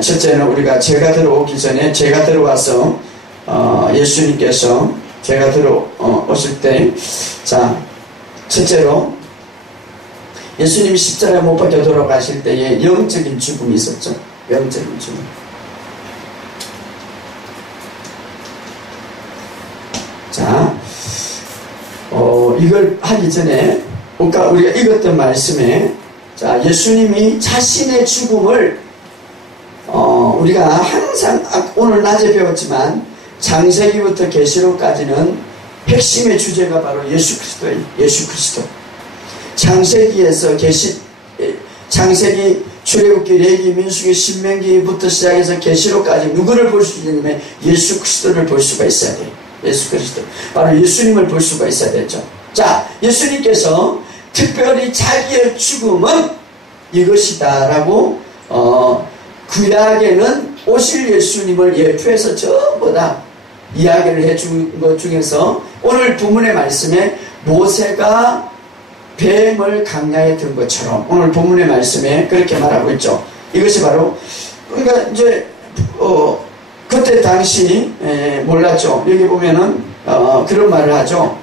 첫째는 우리가 제가 들어오기 전에, 제가 들어와서 예수님께서 제가 들어오실 때, 자, 첫째로 예수님이 십자가에 못 박혀 돌아가실 때에 영적인 죽음이 있었죠. 영적인 죽음. 자, 이걸 하기 전에, 그러니까 우리가 읽었던 말씀에, 자, 예수님이 자신의 죽음을, 우리가 항상, 오늘 낮에 배웠지만, 창세기부터 계시록까지는 핵심의 주제가 바로 예수 그리스도예요. 예수 그리스도. 창세기에서 창세기, 출애굽기, 레위기, 민수기, 신명기부터 시작해서 계시록까지 누구를 볼 수 있냐면 예수 그리스도를 볼 수가 있어야 돼요. 예수 그리스도. 바로 예수님을 볼 수가 있어야 되죠. 자, 예수님께서 특별히 자기의 죽음은 이것이다라고 구약에는 오실 예수님을 예표해서 전부 다 이야기를 해준 것 중에서 오늘 본문의 말씀에 모세가 뱀을 강야에 든 것처럼 오늘 본문의 말씀에 그렇게 말하고 있죠. 이것이 바로, 그러니까 이제 그때 당시 몰랐죠. 여기 보면은 그런 말을 하죠.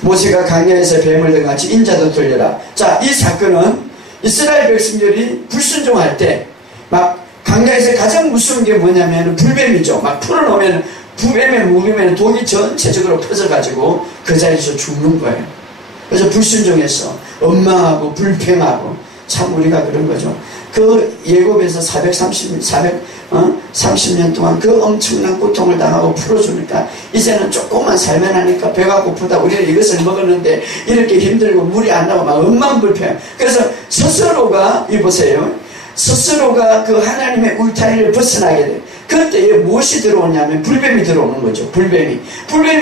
모세가 강야에서 뱀을 든 같이 인자도 들려라. 자, 이 사건은 이스라엘 백성들이 불순종할 때 막 강야에서 가장 무서운 게 뭐냐면 불뱀이죠. 막 풀어놓으면 뱀에 물리면 독이 전체적으로 퍼져가지고 그 자리에서 죽는 거예요. 그래서 불순종해서 엉망하고 불평하고, 참 우리가 그런 거죠. 그 예굽에서 30년 동안 그 엄청난 고통을 당하고 풀어주니까 이제는 조금만 살면 하니까 배가 고프다, 우리는 이것을 먹었는데 이렇게 힘들고 물이 안 나고 막 엉망불평. 그래서 스스로가, 이 보세요, 스스로가 그 하나님의 울타리를 벗어나게 돼요. 그때에 무엇이 들어오냐면 불뱀이 들어오는 거죠. 불뱀이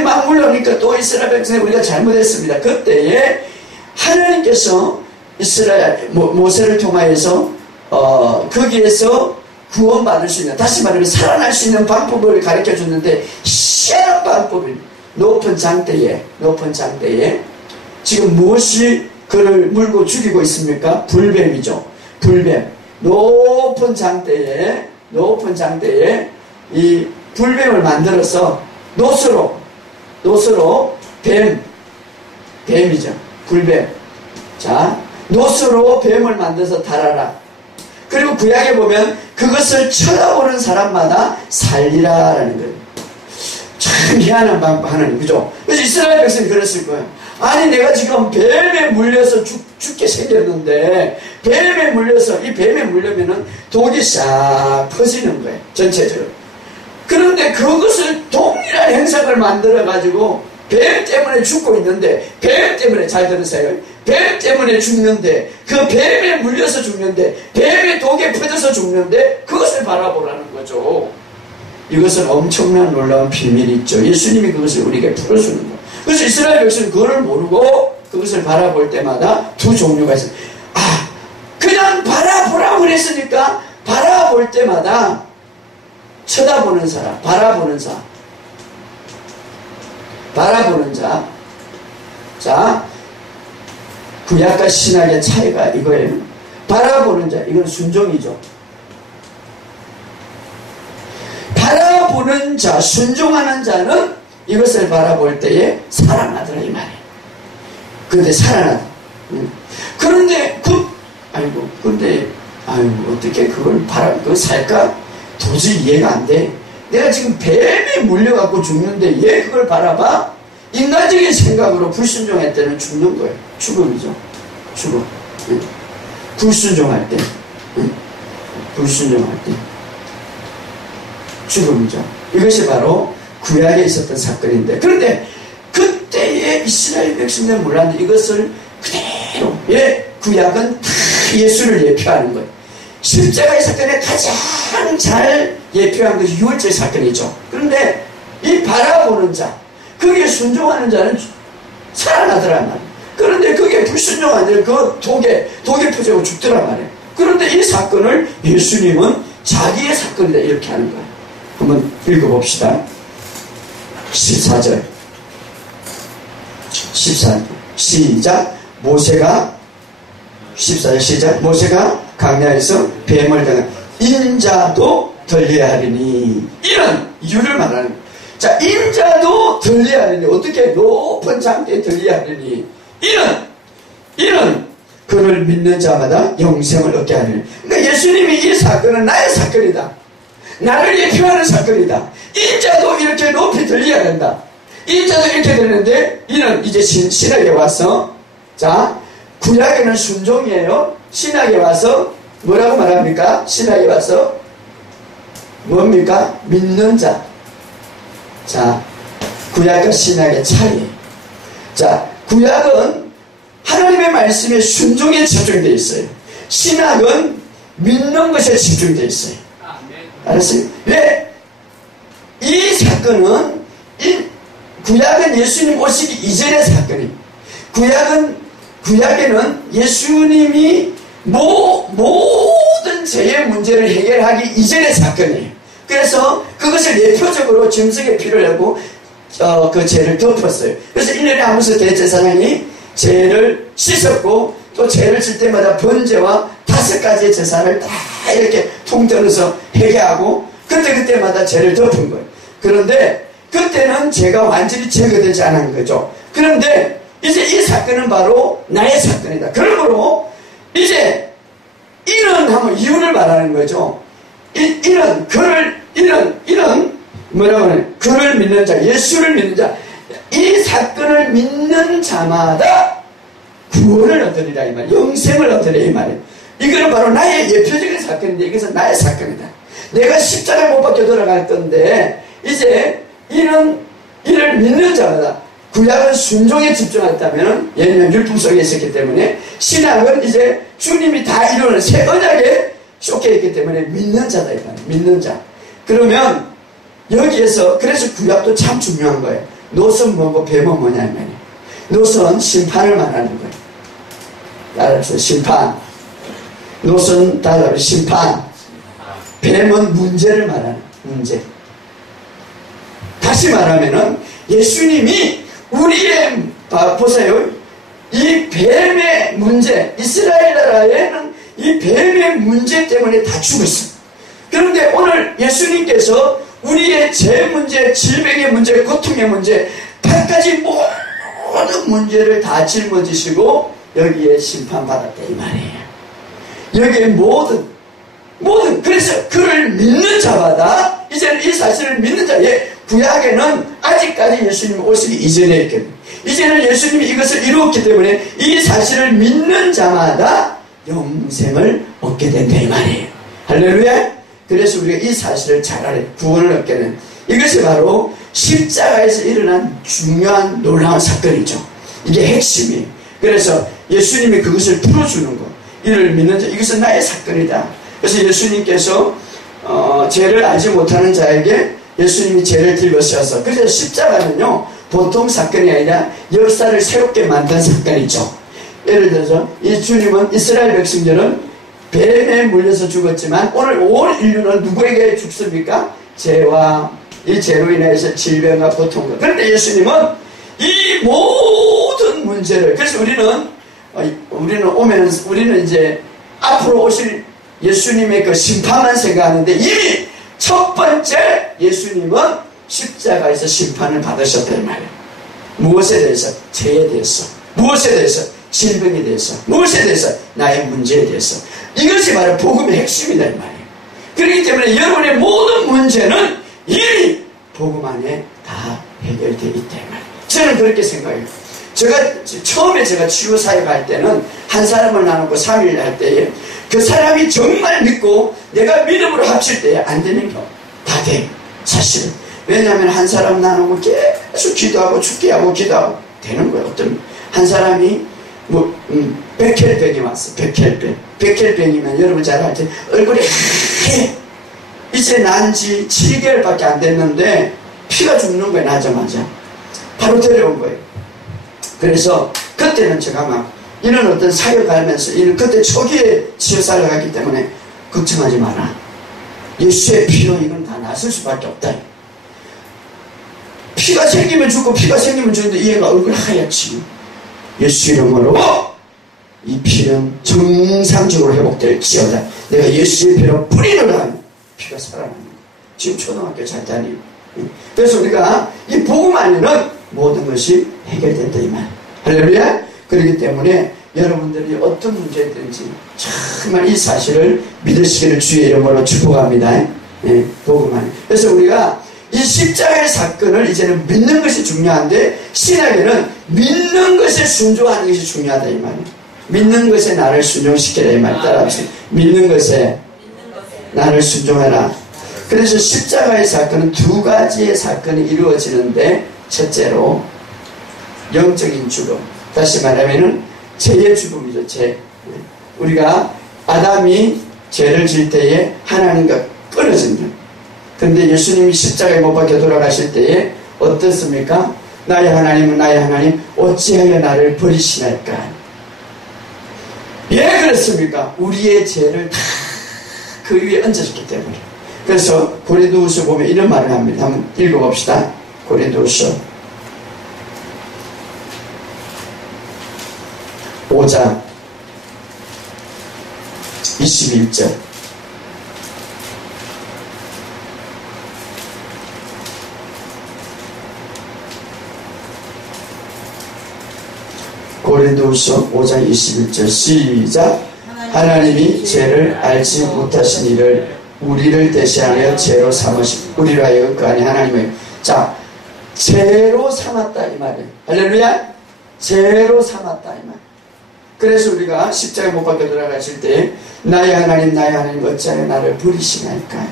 막 물러오니까 또 이스라엘 백성이 우리가 잘못했습니다. 그때에 하나님께서 이스라엘 모세를 통하여서 거기에서 구원받을 수 있는, 다시 말하면 살아날 수 있는 방법을 가르쳐 줬는데, 희한한 방법이 높은 장대에 지금 무엇이 그를 물고 죽이고 있습니까? 불뱀이죠. 불뱀. 높은 장대에 이 불뱀을 만들어서 노스로 뱀이죠. 불뱀. 자, 노스로 뱀을 만들어서 달아라. 그리고 구약에 보면 그것을 쳐다보는 사람마다 살리라라는 거예요. 참 희한한 방법 하나님, 그죠? 그래서 이스라엘 백성이 그랬을 거예요. 아니, 내가 지금 뱀에 물려서 죽게 생겼는데, 뱀에 물려서, 이 뱀에 물려면은 독이 싹 퍼지는 거예요. 전체적으로. 그런데 그것을 동일한 행상을 만들어가지고, 뱀 때문에 죽고 있는데, 뱀 때문에, 잘 들으세요. 뱀 때문에 죽는데, 그 뱀에 물려서 죽는데, 뱀의 독에 퍼져서 죽는데, 그것을 바라보라는 거죠. 이것은 엄청난 놀라운 비밀이 있죠. 예수님이 그것을 우리에게 풀어주는 거예요. 그래서 이스라엘 백성은 그걸 모르고 그것을 바라볼 때마다 두 종류가 있어요. 그냥 바라보라고 그랬으니까 바라볼 때마다 쳐다보는 사람, 바라보는 자. 자, 구약과 신약의 차이가 이거예요. 바라보는 자, 이건 순종이죠. 바라보는 자, 순종하는 자는 이것을 바라볼 때에 살아나더라, 이 말이에요. 그런데 살아나다. 그런데 어떻게 그걸 그걸 살까? 도저히 이해가 안 돼. 내가 지금 뱀에 물려갖고 죽는데 얘 그걸 바라봐? 인간적인 생각으로 불순종할 때는 죽는 거예요. 죽음이죠. 죽음. 불순종할 때. 죽음이죠. 이것이 바로 구약에 있었던 사건인데, 그런데 그때의 이스라엘 백성들은 몰랐는데 이것을 그대로, 구약은 다 예수를 예표하는 거예요. 십자가의 사건에 가장 잘 예표한 것이 유월절 사건이죠. 그런데 이 바라보는 자, 거기에 순종하는 자는 살아나더란 말이에요. 그런데 거기에 불순종한 자는 그 독에 퍼져고 죽더란 말이에요. 그런데 이 사건을 예수님은 자기의 사건이다 이렇게 하는 거예요. 한번 읽어봅시다. 14절. 14절 시작. 모세가 14절 시작. 모세가 광야에서 뱀을 당한 인자도 들려야 하리니, 이런 이유를 말하는 거예요. 자, 인자도 들려야 하리니, 어떻게 높은 장대에 들려야 하리니, 이런 그를 믿는 자마다 영생을 얻게 하리니. 그러니까 예수님이 이 사건은 나의 사건이다, 나를 예표하는 사건이다. 인자도 이렇게 높이 들려야 된다. 인자도 이렇게 되는데, 이는 이제 신학에 와서, 자, 구약에는 순종이에요. 신학에 와서 뭐라고 말합니까? 신학에 와서 뭡니까? 믿는 자. 자, 구약과 신학의 차이. 자, 구약은 하나님의 말씀에 순종에 집중되어 있어요. 신학은 믿는 것에 집중되어 있어요. 알았어요? 왜? 이 사건은, 구약은 예수님 오시기 이전의 사건이에요. 구약에는 예수님이 모든 죄의 문제를 해결하기 이전의 사건이에요. 그래서 그것을 예표적으로 짐승의 피를 내고 그 죄를 덮었어요. 그래서 1년에 한 번씩 대제사장이 죄를 씻었고, 또 죄를 질 때마다 번제와 5가지의 제사를 다 이렇게 통틀어서 회개하고 그때마다 죄를 덮은 거예요. 그런데 그때는 죄가 완전히 제거되지 않은 거죠. 그런데 이제 이 사건은 바로 나의 사건이다. 그러므로 이제 이런 하면 이유를 말하는 거죠. 이런 뭐라고 하냐, 그를 믿는 자, 예수를 믿는 자, 이 사건을 믿는 자마다 구원을 얻으리라 이 말이에요. 영생을 얻으리라 이 말이에요. 이거는 바로 나의 예표적인 사건인데, 이것은 나의 사건이다. 내가 십자가에 못 박혀 돌아갈 건데, 이제 이를 믿는 자마다, 구약은 순종에 집중했다면, 예수님은 율법 속에 있었기 때문에, 신학은 이제 주님이 다 이루는 새 언약에 쏟겨 있기 때문에 믿는 자다 이 말이에요. 믿는 자. 그러면 여기에서, 그래서 구약도 참 중요한 거예요. 노선 뭐고 뱀은 뭐냐 이 말이에요. 노선 심판을 말하는 거예요. 따라서 심판. 노선 따라서 심판. 뱀은 문제를 말하는 문제. 다시 말하면은 예수님이 우리의, 보세요. 이 뱀의 문제, 이스라엘 나라에는 이 뱀의 문제 때문에 다 죽었어. 그런데 오늘 예수님께서 우리의 죄 문제, 질병의 문제, 고통의 문제, 8가지 모든 문제를 다 짊어지시고 여기에 심판받았다 이 말이에요. 여기에 모든, 그래서 그를 믿는 자마다, 이제는 이 사실을 믿는 자, 구약에는 아직까지 예수님이 오시기 이전에 있거든요. 이제는 예수님이 이것을 이루었기 때문에 이 사실을 믿는 자마다 영생을 얻게 된다 이 말이에요. 할렐루야. 그래서 우리가 이 사실을 잘 알아요. 구원을 얻게 된, 이것이 바로 십자가에서 일어난 중요한 놀라운 사건이죠. 이게 핵심이에요. 그래서 예수님이 그것을 풀어주는 거, 이를 믿는 자, 이것은 나의 사건이다. 그래서 예수님께서 죄를 알지 못하는 자에게 예수님이 죄를 들으셔서, 그래서 십자가는요 보통 사건이 아니라 역사를 새롭게 만든 사건이죠. 예를 들어서 이 주님은, 이스라엘 백성들은 뱀에 물려서 죽었지만 오늘 온 인류는 누구에게 죽습니까? 죄와 이 죄로 인해서 질병과 고통과. 그런데 예수님은 이 모든 문제를, 그래서 우리는 이제 앞으로 오실 예수님의 그 심판만 생각하는데, 이미 첫 번째 예수님은 십자가에서 심판을 받으셨다 이 말이에요. 무엇에 대해서? 죄에 대해서. 무엇에 대해서? 질병에 대해서. 무엇에 대해서? 나의 문제에 대해서. 이것이 바로 복음의 핵심이다 이 말이에요. 그렇기 때문에 여러분의 모든 문제는 이미 복음 안에 다 해결되어 있다 이 말이에요. 저는 그렇게 생각해요. 처음에 제가 치유사역 할 때는 한 사람을 나누고 3일 할 때에 그 사람이 정말 믿고 내가 믿음으로 합칠 때에 안 되는 거 다 돼. 사실은. 왜냐하면 한 사람 나누고 계속 기도하고 축기하고 기도하고 되는 거예요. 어떤 한 사람이 백혈병이 왔어. 백혈병이면 여러분 잘 알죠. 얼굴이 하얘. 이제 난 지 7개월밖에 안 됐는데 피가 죽는 거예요. 나자마자. 바로 데려온 거예요. 그래서 그때는 제가 막 이런 어떤 사역하면서, 그때 초기에 치유사를 하기 때문에 걱정하지 마라. 예수의 피로 이건 다 나설 수밖에 없다. 피가 생기면 죽고 피가 생기면 죽는데 얘가 얼굴 하얗지. 예수 이름으로 이 피는 정상적으로 회복될지어다. 내가 예수의 피로 뿌리노라. 피가 살아납니다. 지금 초등학교 잘 다니고. 그래서 우리가 이 복음 안에는 모든 것이 해결된다 이 말. 할렐루야. 그렇기 때문에 여러분들이 어떤 문제든지 정말 이 사실을 믿으시기를 주의 이름으로 축복합니다. 예, 복음 안에. 그래서 우리가 이 십자가의 사건을 이제는 믿는 것이 중요한데, 신학에는 믿는 것에 순종하는 것이 중요하다 이 말이에요. 믿는 것에 나를 순종시키라 이 말 따라하세요. 믿는 것에 나를 순종해라. 그래서 십자가의 사건은 두 가지의 사건이 이루어지는데, 첫째로 영적인 죽음, 다시 말하면은 죄의 죽음이죠. 죄. 우리가 아담이 죄를 질 때에 하나님과 끊어진다. 근데 예수님이 십자가에 못 박혀 돌아가실 때에 어떻습니까? 나의 하나님은 나의 하나님 어찌하여 나를 버리시나이까. 왜 그렇습니까? 우리의 죄를 다 그 위에 얹어졌기 때문에. 그래서 고린도후서 보면 이런 말을 합니다. 한번 읽어봅시다. 고린도후서 5장 21절. 고린도후서 5장 21절 시작. 하나님이 죄를 알지 못하신 이를 우리를 대신하여 죄로 삼으신 우리로 하여금 그 안에 하나님을 자 죄로 삼았다 이 말이에요. 할렐루야. 죄로 삼았다 이 말. 그래서 우리가 십자가에 못 박혀 돌아가실 때 나의 하나님 어찌하여 나를 버리시나이까.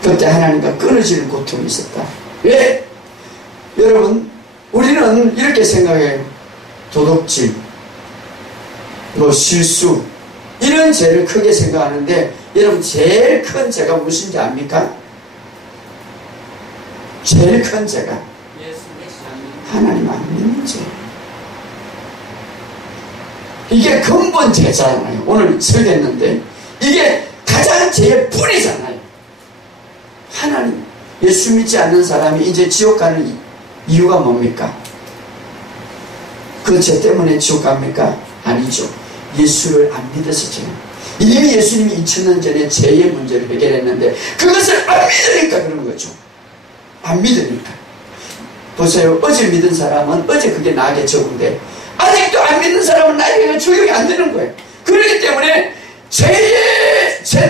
그때 하나님과 끊어지는 고통이 있었다. 왜? 여러분 우리는 이렇게 생각해요. 도둑질, 실수 이런 죄를 크게 생각하는데, 여러분 제일 큰 죄가 무엇인지 압니까? 제일 큰 죄가 하나님 안 믿는 죄. 이게 근본 죄잖아요. 오늘 설교했는데 이게 가장 죄의 뿌리잖아요. 하나님, 예수 믿지 않는 사람이 이제 지옥 가는 이유가 뭡니까? 그 죄 때문에 지옥 갑니까? 아니죠. 예수를 안 믿어서 죄. 이미 예수님이 2000년 전에 죄의 문제를 해결했는데 그것을 안 믿으니까 그런 거죠. 안 믿으니까. 보세요. 어제 믿은 사람은 어제 그게 나에게 적응돼. 아직도 안 믿는 사람은 나에게 적용이 안 되는 거예요. 그렇기 때문에 죄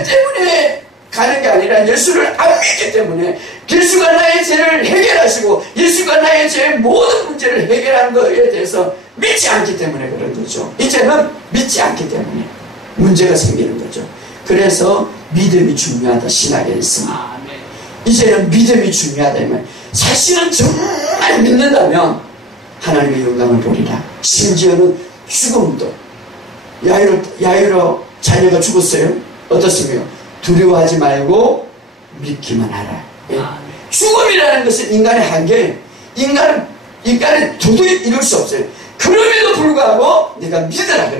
때문에 가는 게 아니라 예수를 안 믿기 때문에, 예수가 나의 죄를 해결하시고 예수가 나의 죄의 모든 문제를 해결하는 것에 대해서 믿지 않기 때문에 그런 거죠. 이제는 믿지 않기 때문에 문제가 생기는 거죠. 그래서 믿음이 중요하다 신학에 있습니다. 이제는 믿음이 중요하다. 자신은 정말 믿는다면 하나님의 영광을 보리라. 심지어는 죽음도, 야이로 자녀가 죽었어요. 어떻습니까? 두려워하지 말고 믿기만 하라. 예. 죽음이라는 것은 인간의 한계예요. 인간은 도저히 이룰 수 없어요. 그럼에도 불구하고 내가 믿으라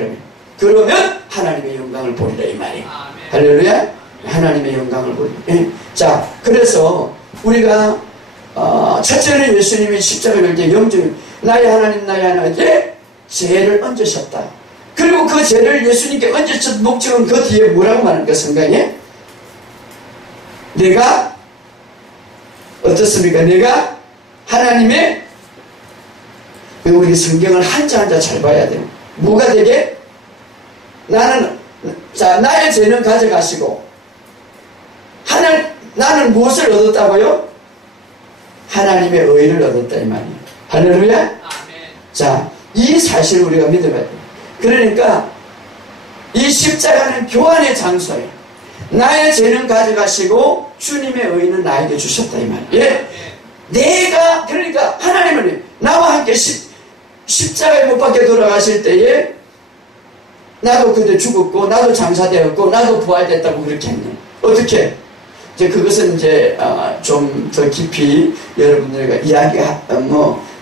그러면 하나님의 영광을 보리라 이 말이에요. 할렐루야. 하나님의 영광을 보리라. 예. 자, 그래서 우리가 첫째는 예수님이 십자가를 때 영적 나의 하나님께 죄를 얹으셨다. 그리고 그 죄를 예수님께 얹으셨던 목적은 그 뒤에 뭐라고 말합니까? 성경에 내가 어떻습니까? 내가 하나님의, 우리 성경을 한자 한자 잘 봐야 돼요. 뭐가 되게? 나의 죄는 가져가시고 나는 무엇을 얻었다고요? 하나님의 의를 얻었다 이 말이에요. 할렐루야. 아멘. 자, 이 사실을 우리가 믿어야 돼요. 그러니까 이 십자가는 교환의 장소예요. 나의 죄는 가져가시고 주님의 의는 나에게 주셨다 이 말이에요. 예? 내가, 그러니까 하나님은 나와 함께 십자가에 못 박혀 돌아가실 때에 나도 그때 죽었고 나도 장사되었고 나도 부활됐다고 그렇게 했네. 어떻게? 이제 그것은 이제 좀 더 깊이 여러분들과 이야기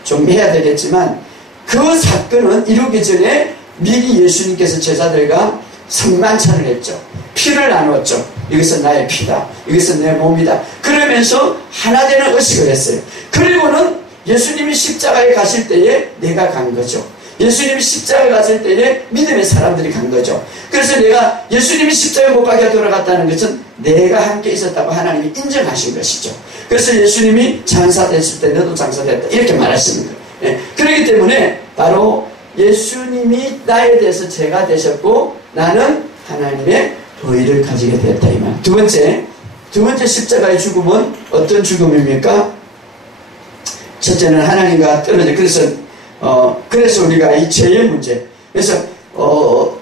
좀 해야 되겠지만, 그 사건은 이루기 전에 미리 예수님께서 제자들과 성만찬을 했죠. 피를 나누었죠. 이것은 나의 피다. 이것은 내 몸이다. 그러면서 하나 되는 의식을 했어요. 그리고는 예수님이 십자가에 가실 때에 내가 간 거죠. 예수님이 십자가에 갔을 때에 믿음의 사람들이 간 거죠. 그래서 내가 예수님이 십자가에 못 박혀 돌아갔다는 것은 내가 함께 있었다고 하나님이 인정하신 것이죠. 그래서 예수님이 장사됐을 때 너도 장사됐다 이렇게 말하시는 거예요. 예. 그렇기 때문에 바로 예수님이 나에 대해서 죄가 되셨고 나는 하나님의 의를 가지게 되었다 이 말. 두 번째 십자가의 죽음은 어떤 죽음입니까? 첫째는 하나님과 떨어져. 그래서 우리가 이 죄의 문제. 그래서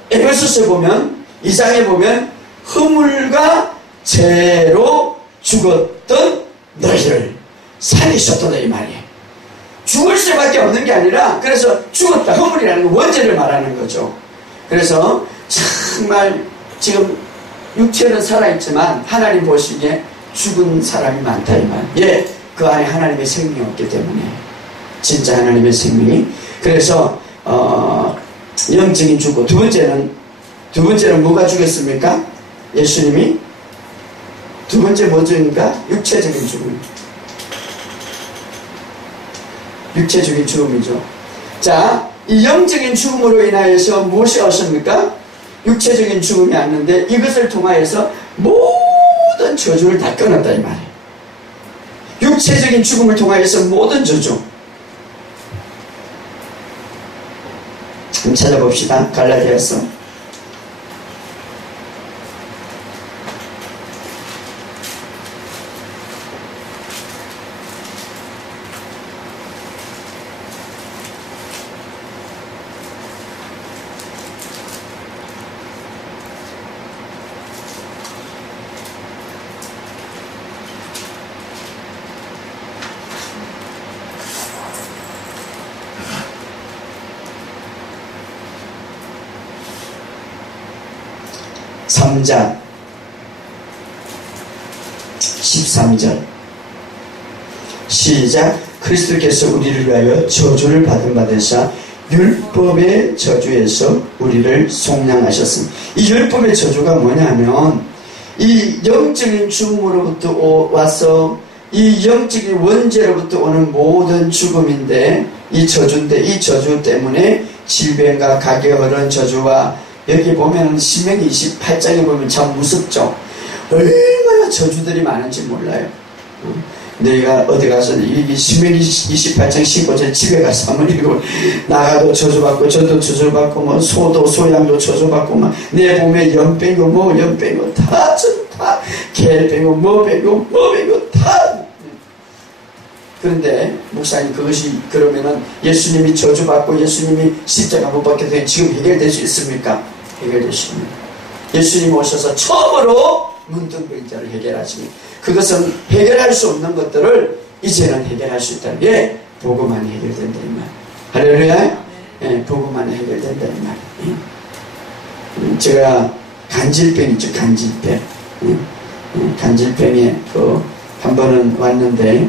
에베소서 보면 2장에 보면 허물과 죄로 죽었던 너희를 살리셨다 이 말이에요. 죽을 수밖에 없는 게 아니라 그래서 죽었다. 허물이라는 건 원죄를 말하는 거죠. 그래서 정말 지금 육체는 살아있지만 하나님 보시기에 죽은 사람이 많다 이 말. 예, 그 안에 하나님의 생명이 없기 때문에 진짜 하나님의 생명이. 그래서 영적인 죽고 두 번째는 뭐가 죽였습니까? 예수님이. 두 번째 뭐입니까? 육체적인 죽음. 육체적인 죽음이죠. 자, 이 영적인 죽음으로 인하여서 무엇이 왔습니까? 육체적인 죽음이 왔는데 이것을 통하여서 모든 저주를 다 끊었다 이 말이에요. 육체적인 죽음을 통하여서 모든 저주. 한번 찾아봅시다. 갈라디아서 3장 13절 시작. 그리스도께서 우리를 위하여 저주를 받은 바 되사 율법의 저주에서 우리를 속량하셨습니다. 이 율법의 저주가 뭐냐면 이 영적인 죽음으로부터 와서 이 영적인 원죄로부터 오는 모든 죽음인데 이 저주인데 이 저주 때문에 질병과 가게 어려운 저주와 여기 보면 신명기 28장에 보면 참 무섭죠. 얼마나 저주들이 많은지 몰라요. 너희가 어디 가서 이 신명기 28장 15절 집에 가서 한번 읽고 나가도 저주받고 저도 저주받고 뭐 소도 소양도 저주받고 막 내 몸에 연 빼고 뭐 연 빼고 다 개 빼고 뭐 빼고 다. 그런데 목사님 그것이 그러면은 예수님이 저주받고 예수님이 십자가 못 박혀서 지금 해결될 수 있습니까? 해결될 수 있습니다. 예수님 오셔서 처음으로 문둥병 자를 해결하시니 그것은 해결할 수 없는 것들을 이제는 해결할 수 있다는 게 복음 안에 해결된다 이 말. 할렐루야. 예, 복음 안에 해결된다 이 말. 예. 제가 간질병 있죠. 간질병. 간질병에 한 번은 왔는데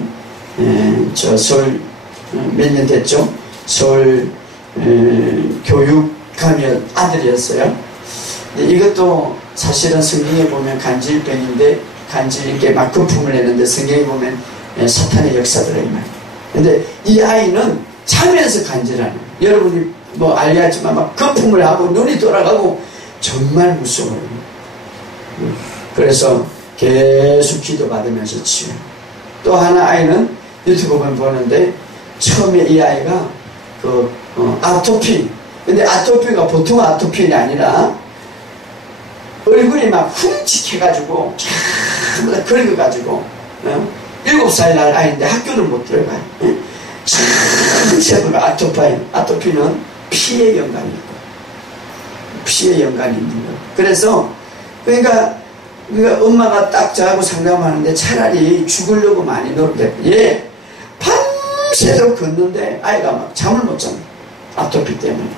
저 서울 몇 년 됐죠. 서울 교육감이 아들이었어요. 근데 이것도 사실은 성경에 보면 간질병인데 간질인게 막 거품을 내는데 성경에 보면 사탄의 역사더라 이 말. 근데 이 아이는 자면서 간질하는. 여러분이 뭐 알겠지만 막 거품을 하고 눈이 돌아가고 정말 무서워요. 그래서 계속 기도받으면서 치유. 또 하나 아이는 유튜브만 보는데 처음에 이 아이가 아토피. 근데 아토피가 보통 아토피가 아니라 얼굴이 막 흉측해가지고 쫙 긁어가지고 7살 날 아이인데 학교를 못 들어가요. 전체가 아토피는 피에 연관이 있고 피에 연관이 있는 거. 그래서 그러니까 엄마가 딱 저하고 상담하는데 차라리 죽으려고 많이 노력해. 예, 밤새도록 걷는데 아이가 막 잠을 못 잡니다. 아토피 때문에.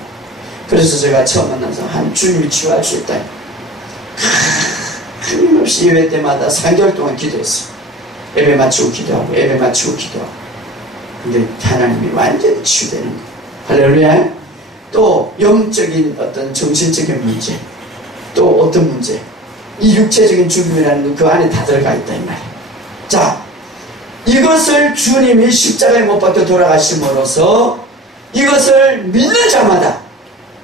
그래서 제가 처음 만나서 주님이 치유할 수 있다. 끊임없이 예배 때마다 3개월 동안 기도했어요. 예배 마치고 기도하고 예배 마치고 기도하고. 근데 하나님이 완전히 치유되는 거예요. 할렐루야. 또 영적인 어떤 정신적인 문제, 또 어떤 문제, 이 육체적인 죽음이라는 그 안에 다 들어가 있다 이 말이에요. 자, 이것을 주님이 십자가에 못 박혀 돌아가심으로써 이것을 믿는 자마다,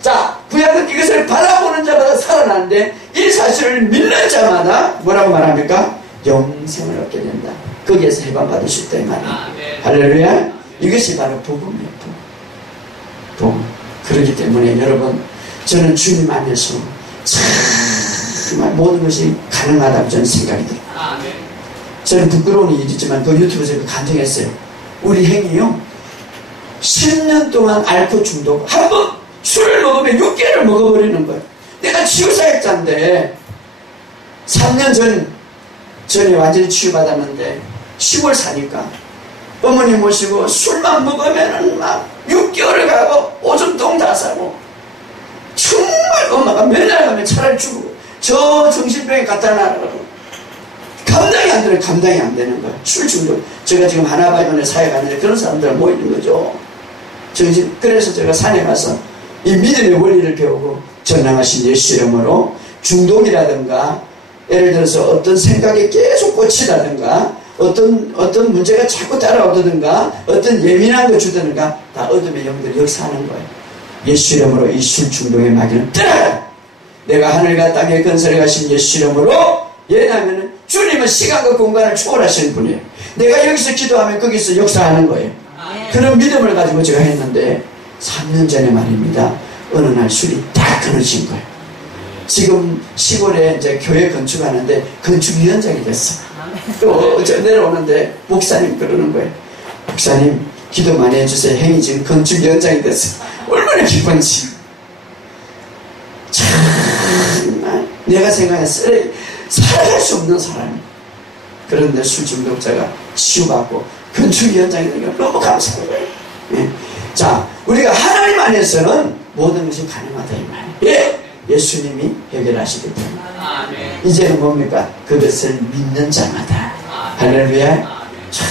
자, 구약은 이것을 바라보는 자마다 살아나는데 이 사실을 믿는 자마다 뭐라고 말합니까? 영생을 얻게 된다. 거기에서 해방받을 수 있다 이 말이에요. 할렐루야. 이것이 바로 복음이에요. 복음. 그렇기 때문에 여러분, 저는 주님 안에서 정말 모든 것이 가능하다고 저는 생각이 들어요. 저는 부끄러운 일이지만 그 유튜브에서 간증했어요. 우리 행이요, 10년 동안 알코올 중독, 한 번 술을 먹으면 6개를 먹어버리는 거예요. 내가 치유사역자인데 3년 전에 완전히 치유받았는데 시골 사니까 어머니 모시고 술만 먹으면은 막 6개월을 가고 오줌통 다 싸고, 정말 엄마가 맨날 가면 차라리 죽고 저 정신병에 갖다 놔라고. 감당이 안 되는, 감당이 안 되는 거예요. 술 중독. 제가 지금 하나바이번에 사회 가는데 그런 사람들 모이는 거죠. 그래서 제가 산에 가서 이 믿음의 원리를 배우고 전능하신 예수 이름으로 중독이라든가, 예를 들어서 어떤 생각에 계속 꽂히다든가, 어떤 문제가 자꾸 따라오든가, 어떤 예민한 거 주든가, 다 어둠의 영들이 역사하는 거예요. 예수 이름으로 이 술 중독의 마귀는 떠나라! 내가 하늘과 땅에 건설해 가신 예수 이름으로. 왜냐하면 주님은 시간과 공간을 초월하시는 분이에요. 내가 여기서 기도하면 거기서 역사하는 거예요. 그런 믿음을 가지고 제가 했는데 3년 전에 말입니다. 어느 날 술이 딱 끊어진 거예요. 지금 시골에 이제 교회 건축하는데 건축위원장이 됐어. 또 내려오는데 목사님 그러는 거예요. 목사님 기도 많이 해주세요. 행이 지금 건축위원장이 됐어. 얼마나 기쁜지. 정말 내가 생각했어. 살아갈 수 없는 사람이. 그런데 술 중독자가 치유받고 건축위원장이 되니까 너무 감사한 거예요. 예. 자, 우리가 하나님 안에서는 모든 것이 가능하다 이 말이에요. 예. 예수님이 해결하시기 때문에. 이제는 뭡니까? 그것을 믿는 자마다. 할렐루야. 자,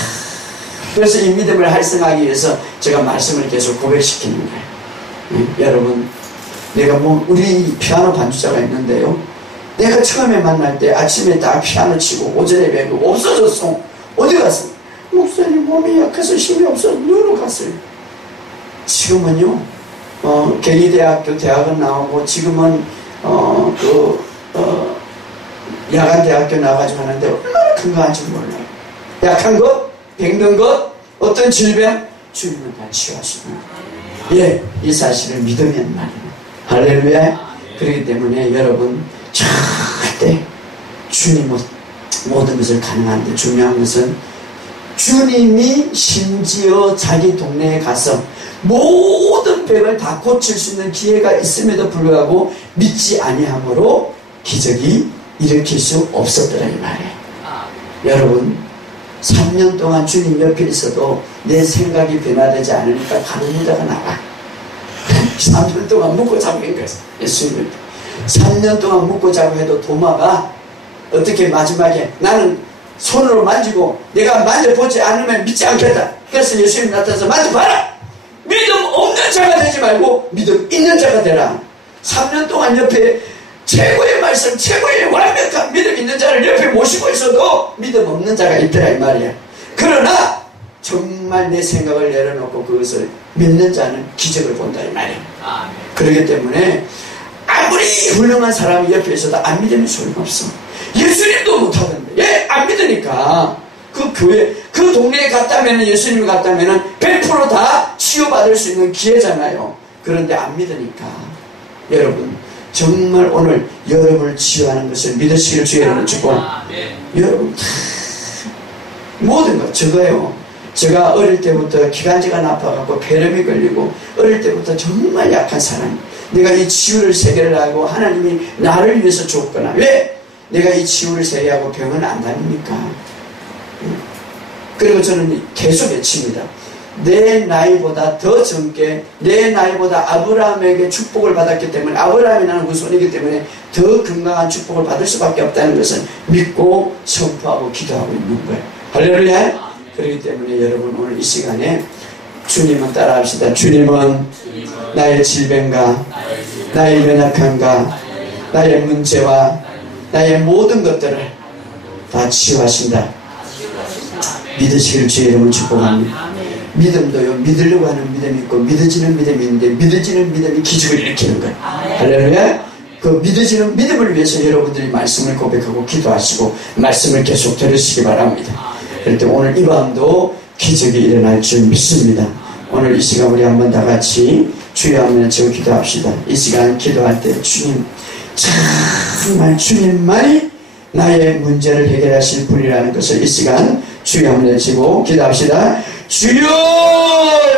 그래서 이 믿음을 활성화하기 위해서 제가 말씀을 계속 고백시키는 거예요. 예. 여러분, 내가 우리 피아노 반주자가 있는데요, 내가 처음에 만날 때 아침에 딱 피아노 치고 오전에 배우고 없어졌어. 어디 갔어? 목사님 몸이 약해서 힘이 없어서 누로 갔어요. 지금은요, 경희대학교 대학은 나오고 지금은 야간대학교 나가지고 하는데 얼마나 건강한지 몰라요. 약한 것, 병든 것, 어떤 질병, 주님은 다 치유하시구나. 예, 이 사실을 믿으면 말이에요. 할렐루야. 그렇기 때문에 여러분, 절대 주님은 모든 것을 가능한데, 중요한 것은 주님이 심지어 자기 동네에 가서 모든 병을 다 고칠 수 있는 기회가 있음에도 불구하고 믿지 아니함으로 기적이 일으킬 수 없었더라 이 말이에요. 여러분, 3년 동안 주님 옆에 있어도 내 생각이 변화되지 않으니까 가늠자가 나가. 3년 동안 묵고 잠긴 거예요. 예수님을 3년 동안 묵고 자고 해도 도마가 어떻게 마지막에 나는 손으로 만지고 내가 만져보지 않으면 믿지 않겠다. 그래서 예수님이 나타나서 만져봐라. 믿음 없는 자가 되지 말고 믿음 있는 자가 되라. 3년 동안 옆에 최고의 말씀, 최고의 완벽한 믿음 있는 자를 옆에 모시고 있어도 믿음 없는 자가 있더라 이 말이야. 그러나 정말 내 생각을 내려놓고 그것을 믿는 자는 기적을 본다 이 말이야. 그렇기 때문에 아무리 훌륭한 사람이 옆에 있어도 안 믿으면 소용없어. 예수님도 못하던데. 예, 안 믿으니까. 그 교회, 그 동네에 갔다면, 예수님이 갔다면 100% 다 치유받을 수 있는 기회잖아요. 그런데 안 믿으니까. 여러분, 정말 오늘 여러분을 치유하는 것을 믿으시길 주의를 주고, 여러분, 모든 것, 저거요. 제가 어릴 때부터 기관지가 나빠갖고 폐렴이 걸리고, 어릴 때부터 정말 약한 사람. 내가 이 치유를 세계를 하고 하나님이 나를 위해서 줬거나, 왜? 내가 이 치유를 세계하고 병은 안 다닙니까? 그리고 저는 계속 외칩니다. 내 나이보다 더 젊게, 내 나이보다 아브라함에게 축복을 받았기 때문에, 아브라함이 나는 후손이기 때문에 더 건강한 축복을 받을 수밖에 없다는 것을 믿고 선포하고 기도하고 있는 거예요. 할렐루야. 그렇기 때문에 여러분, 오늘 이 시간에 주님은 따라합시다. 주님은 나의 질병과 나의 연약함과 나의 문제와 나의 모든 것들을 다 치유하신다. 믿으시길 주의 이름을 축복합니다. 믿음도요, 믿으려고 하는 믿음이 있고 믿어지는 믿음이 있는데 믿어지는 믿음이 기적을 일으키는 거예요. 할렐루야. 그 믿어지는 믿음을 위해서 여러분들이 말씀을 고백하고 기도하시고 말씀을 계속 들으시기 바랍니다. 그럴 때 오늘 이 밤도 기적이 일어날 줄 믿습니다. 오늘 이 시간 우리 한번 다 같이 주여 하면 지금 기도합시다. 이 시간 기도할 때 주님, 정말 주님만이 나의 문제를 해결하실 분이라는 것을 이 시간 주여 한번 외치고 기도합시다. 주여!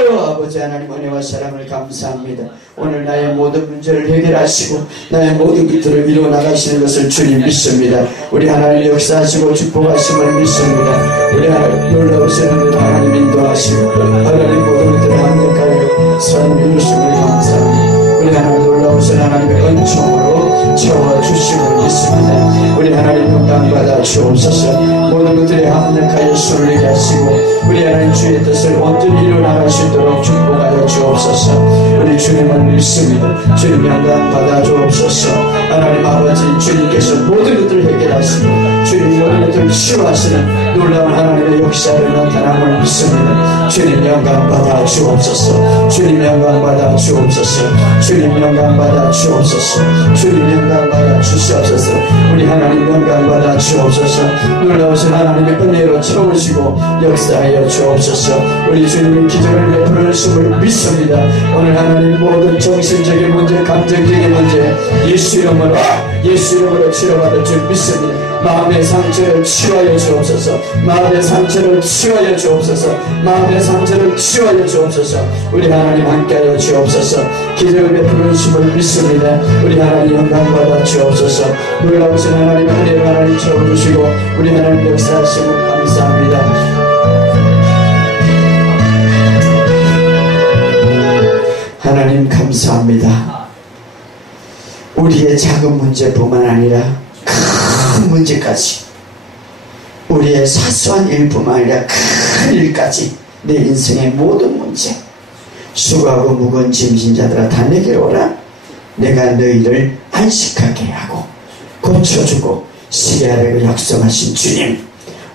아버지 하나님 은혜와 사랑을 감사합니다. 오늘 나의 모든 문제를 해결하시고 나의 모든 것들을 이루어나가시는 것을 주님 믿습니다. 우리 하나님 역사하시고 축복하심을 믿습니다. 우리 하나님 놀라우시는 하나님 인도하시고 하나님 모든 것들을 합력하여 선 이루심을 감사합니다. 우리 하나님 놀라우신 하나님의 은총으로 채워주심을 믿습니다. 우리 하나님 영광 받아 주옵소서. 모든 것들에 합력하여 순리게 하시고 우리 하나님 주의 뜻을 온전히 이루어나갈 수 있도록 축복하여 주옵소서. 우리 주님을 믿습니다. 주님 영광 받아 주옵소서. 하나님 아버지 주님께서 모든 것들을 해결하시고 주님 모든 것들을 치유하시는 놀라운 하나님의 역사를 나타남을 믿습니다. 주님 영광 받아 주옵소서. 주님 영광 받아 주옵소서. 주님 영광 받아 주옵소서. 주님 영광 받아 주시옵소서. 우리 하나님 영광 받아 주옵소서. 놀라우신 하나님의 은혜로 채우시고 역사하여 주옵소서. 우리 주님의 기적을 베풀어 주심을 믿습니다. 오늘 하나님 모든 정신적인 문제, 감정적인 문제 예수 이름으로 치료받을 줄 믿습니다. 마음의 상처를 치유하여 주옵소서. 마음의 상처를 치유하여 주옵소서. 마음의 상처를 치유하여 주옵소서. 우리 하나님 함께하여 주옵소서. 기적을 베풀어 주심을 믿습니다. 우리 하나님 영광 받아 주옵소서. 놀라우신 하나님의 은혜를 하나님 채워주시고 우리 하나님 역사하심을 감사합니다. 하나님 감사합니다. 우리의 작은 문제뿐만 아니라 큰 문제까지, 우리의 사소한 일뿐만 아니라 큰 일까지, 내 인생의 모든 문제, 수고하고 무거운 짐진 자들아 다 내게로 오라. 내가 너희를 안식하게 하고 고쳐주고 쉬게 하려고 약속하신 주님,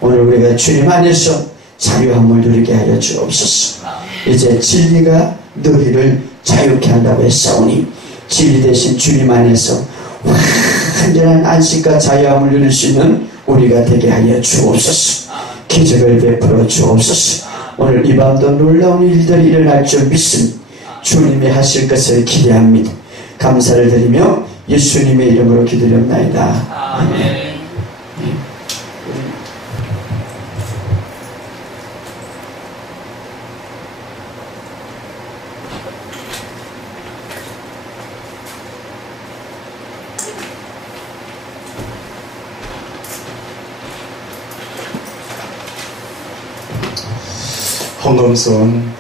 오늘 우리가 주님 안에서 자유함을 누리게 하여 주옵소서. 이제 진리가 너희를 자유케 한다고 했사오니 진리 대신 주님 안에서 완전한 안식과 자유함을 누릴 수 있는 우리가 되게 하여 주옵소서. 기적을 베풀어 주옵소서. 오늘 이 밤도 놀라운 일들이 일어날 줄 믿습니다. 주님이 하실 것을 기대합니다. 감사를 드리며 예수님의 이름으로 기도드립나이다. 아멘. 헌금순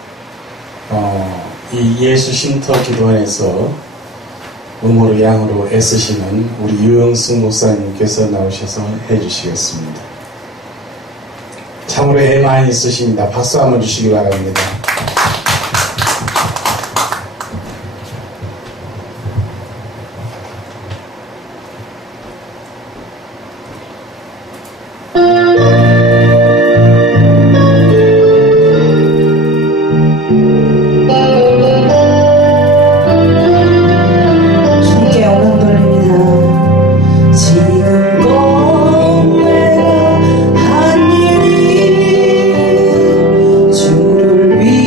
이 예수 쉼터 기도원에서 음으로 양으로 애쓰시는 우리 유영숙 목사님께서 나오셔서 해주시겠습니다. 참으로 애 많이 쓰십니다. 박수 한번 주시기 바랍니다. 주를 위해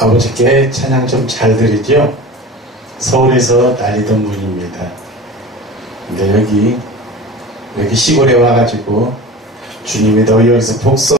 아버지께 찬양 좀 잘 드리죠? 서울에서 날리던 분입니다. 근데 여기 시골에 와가지고 주님이 너 여기서 복서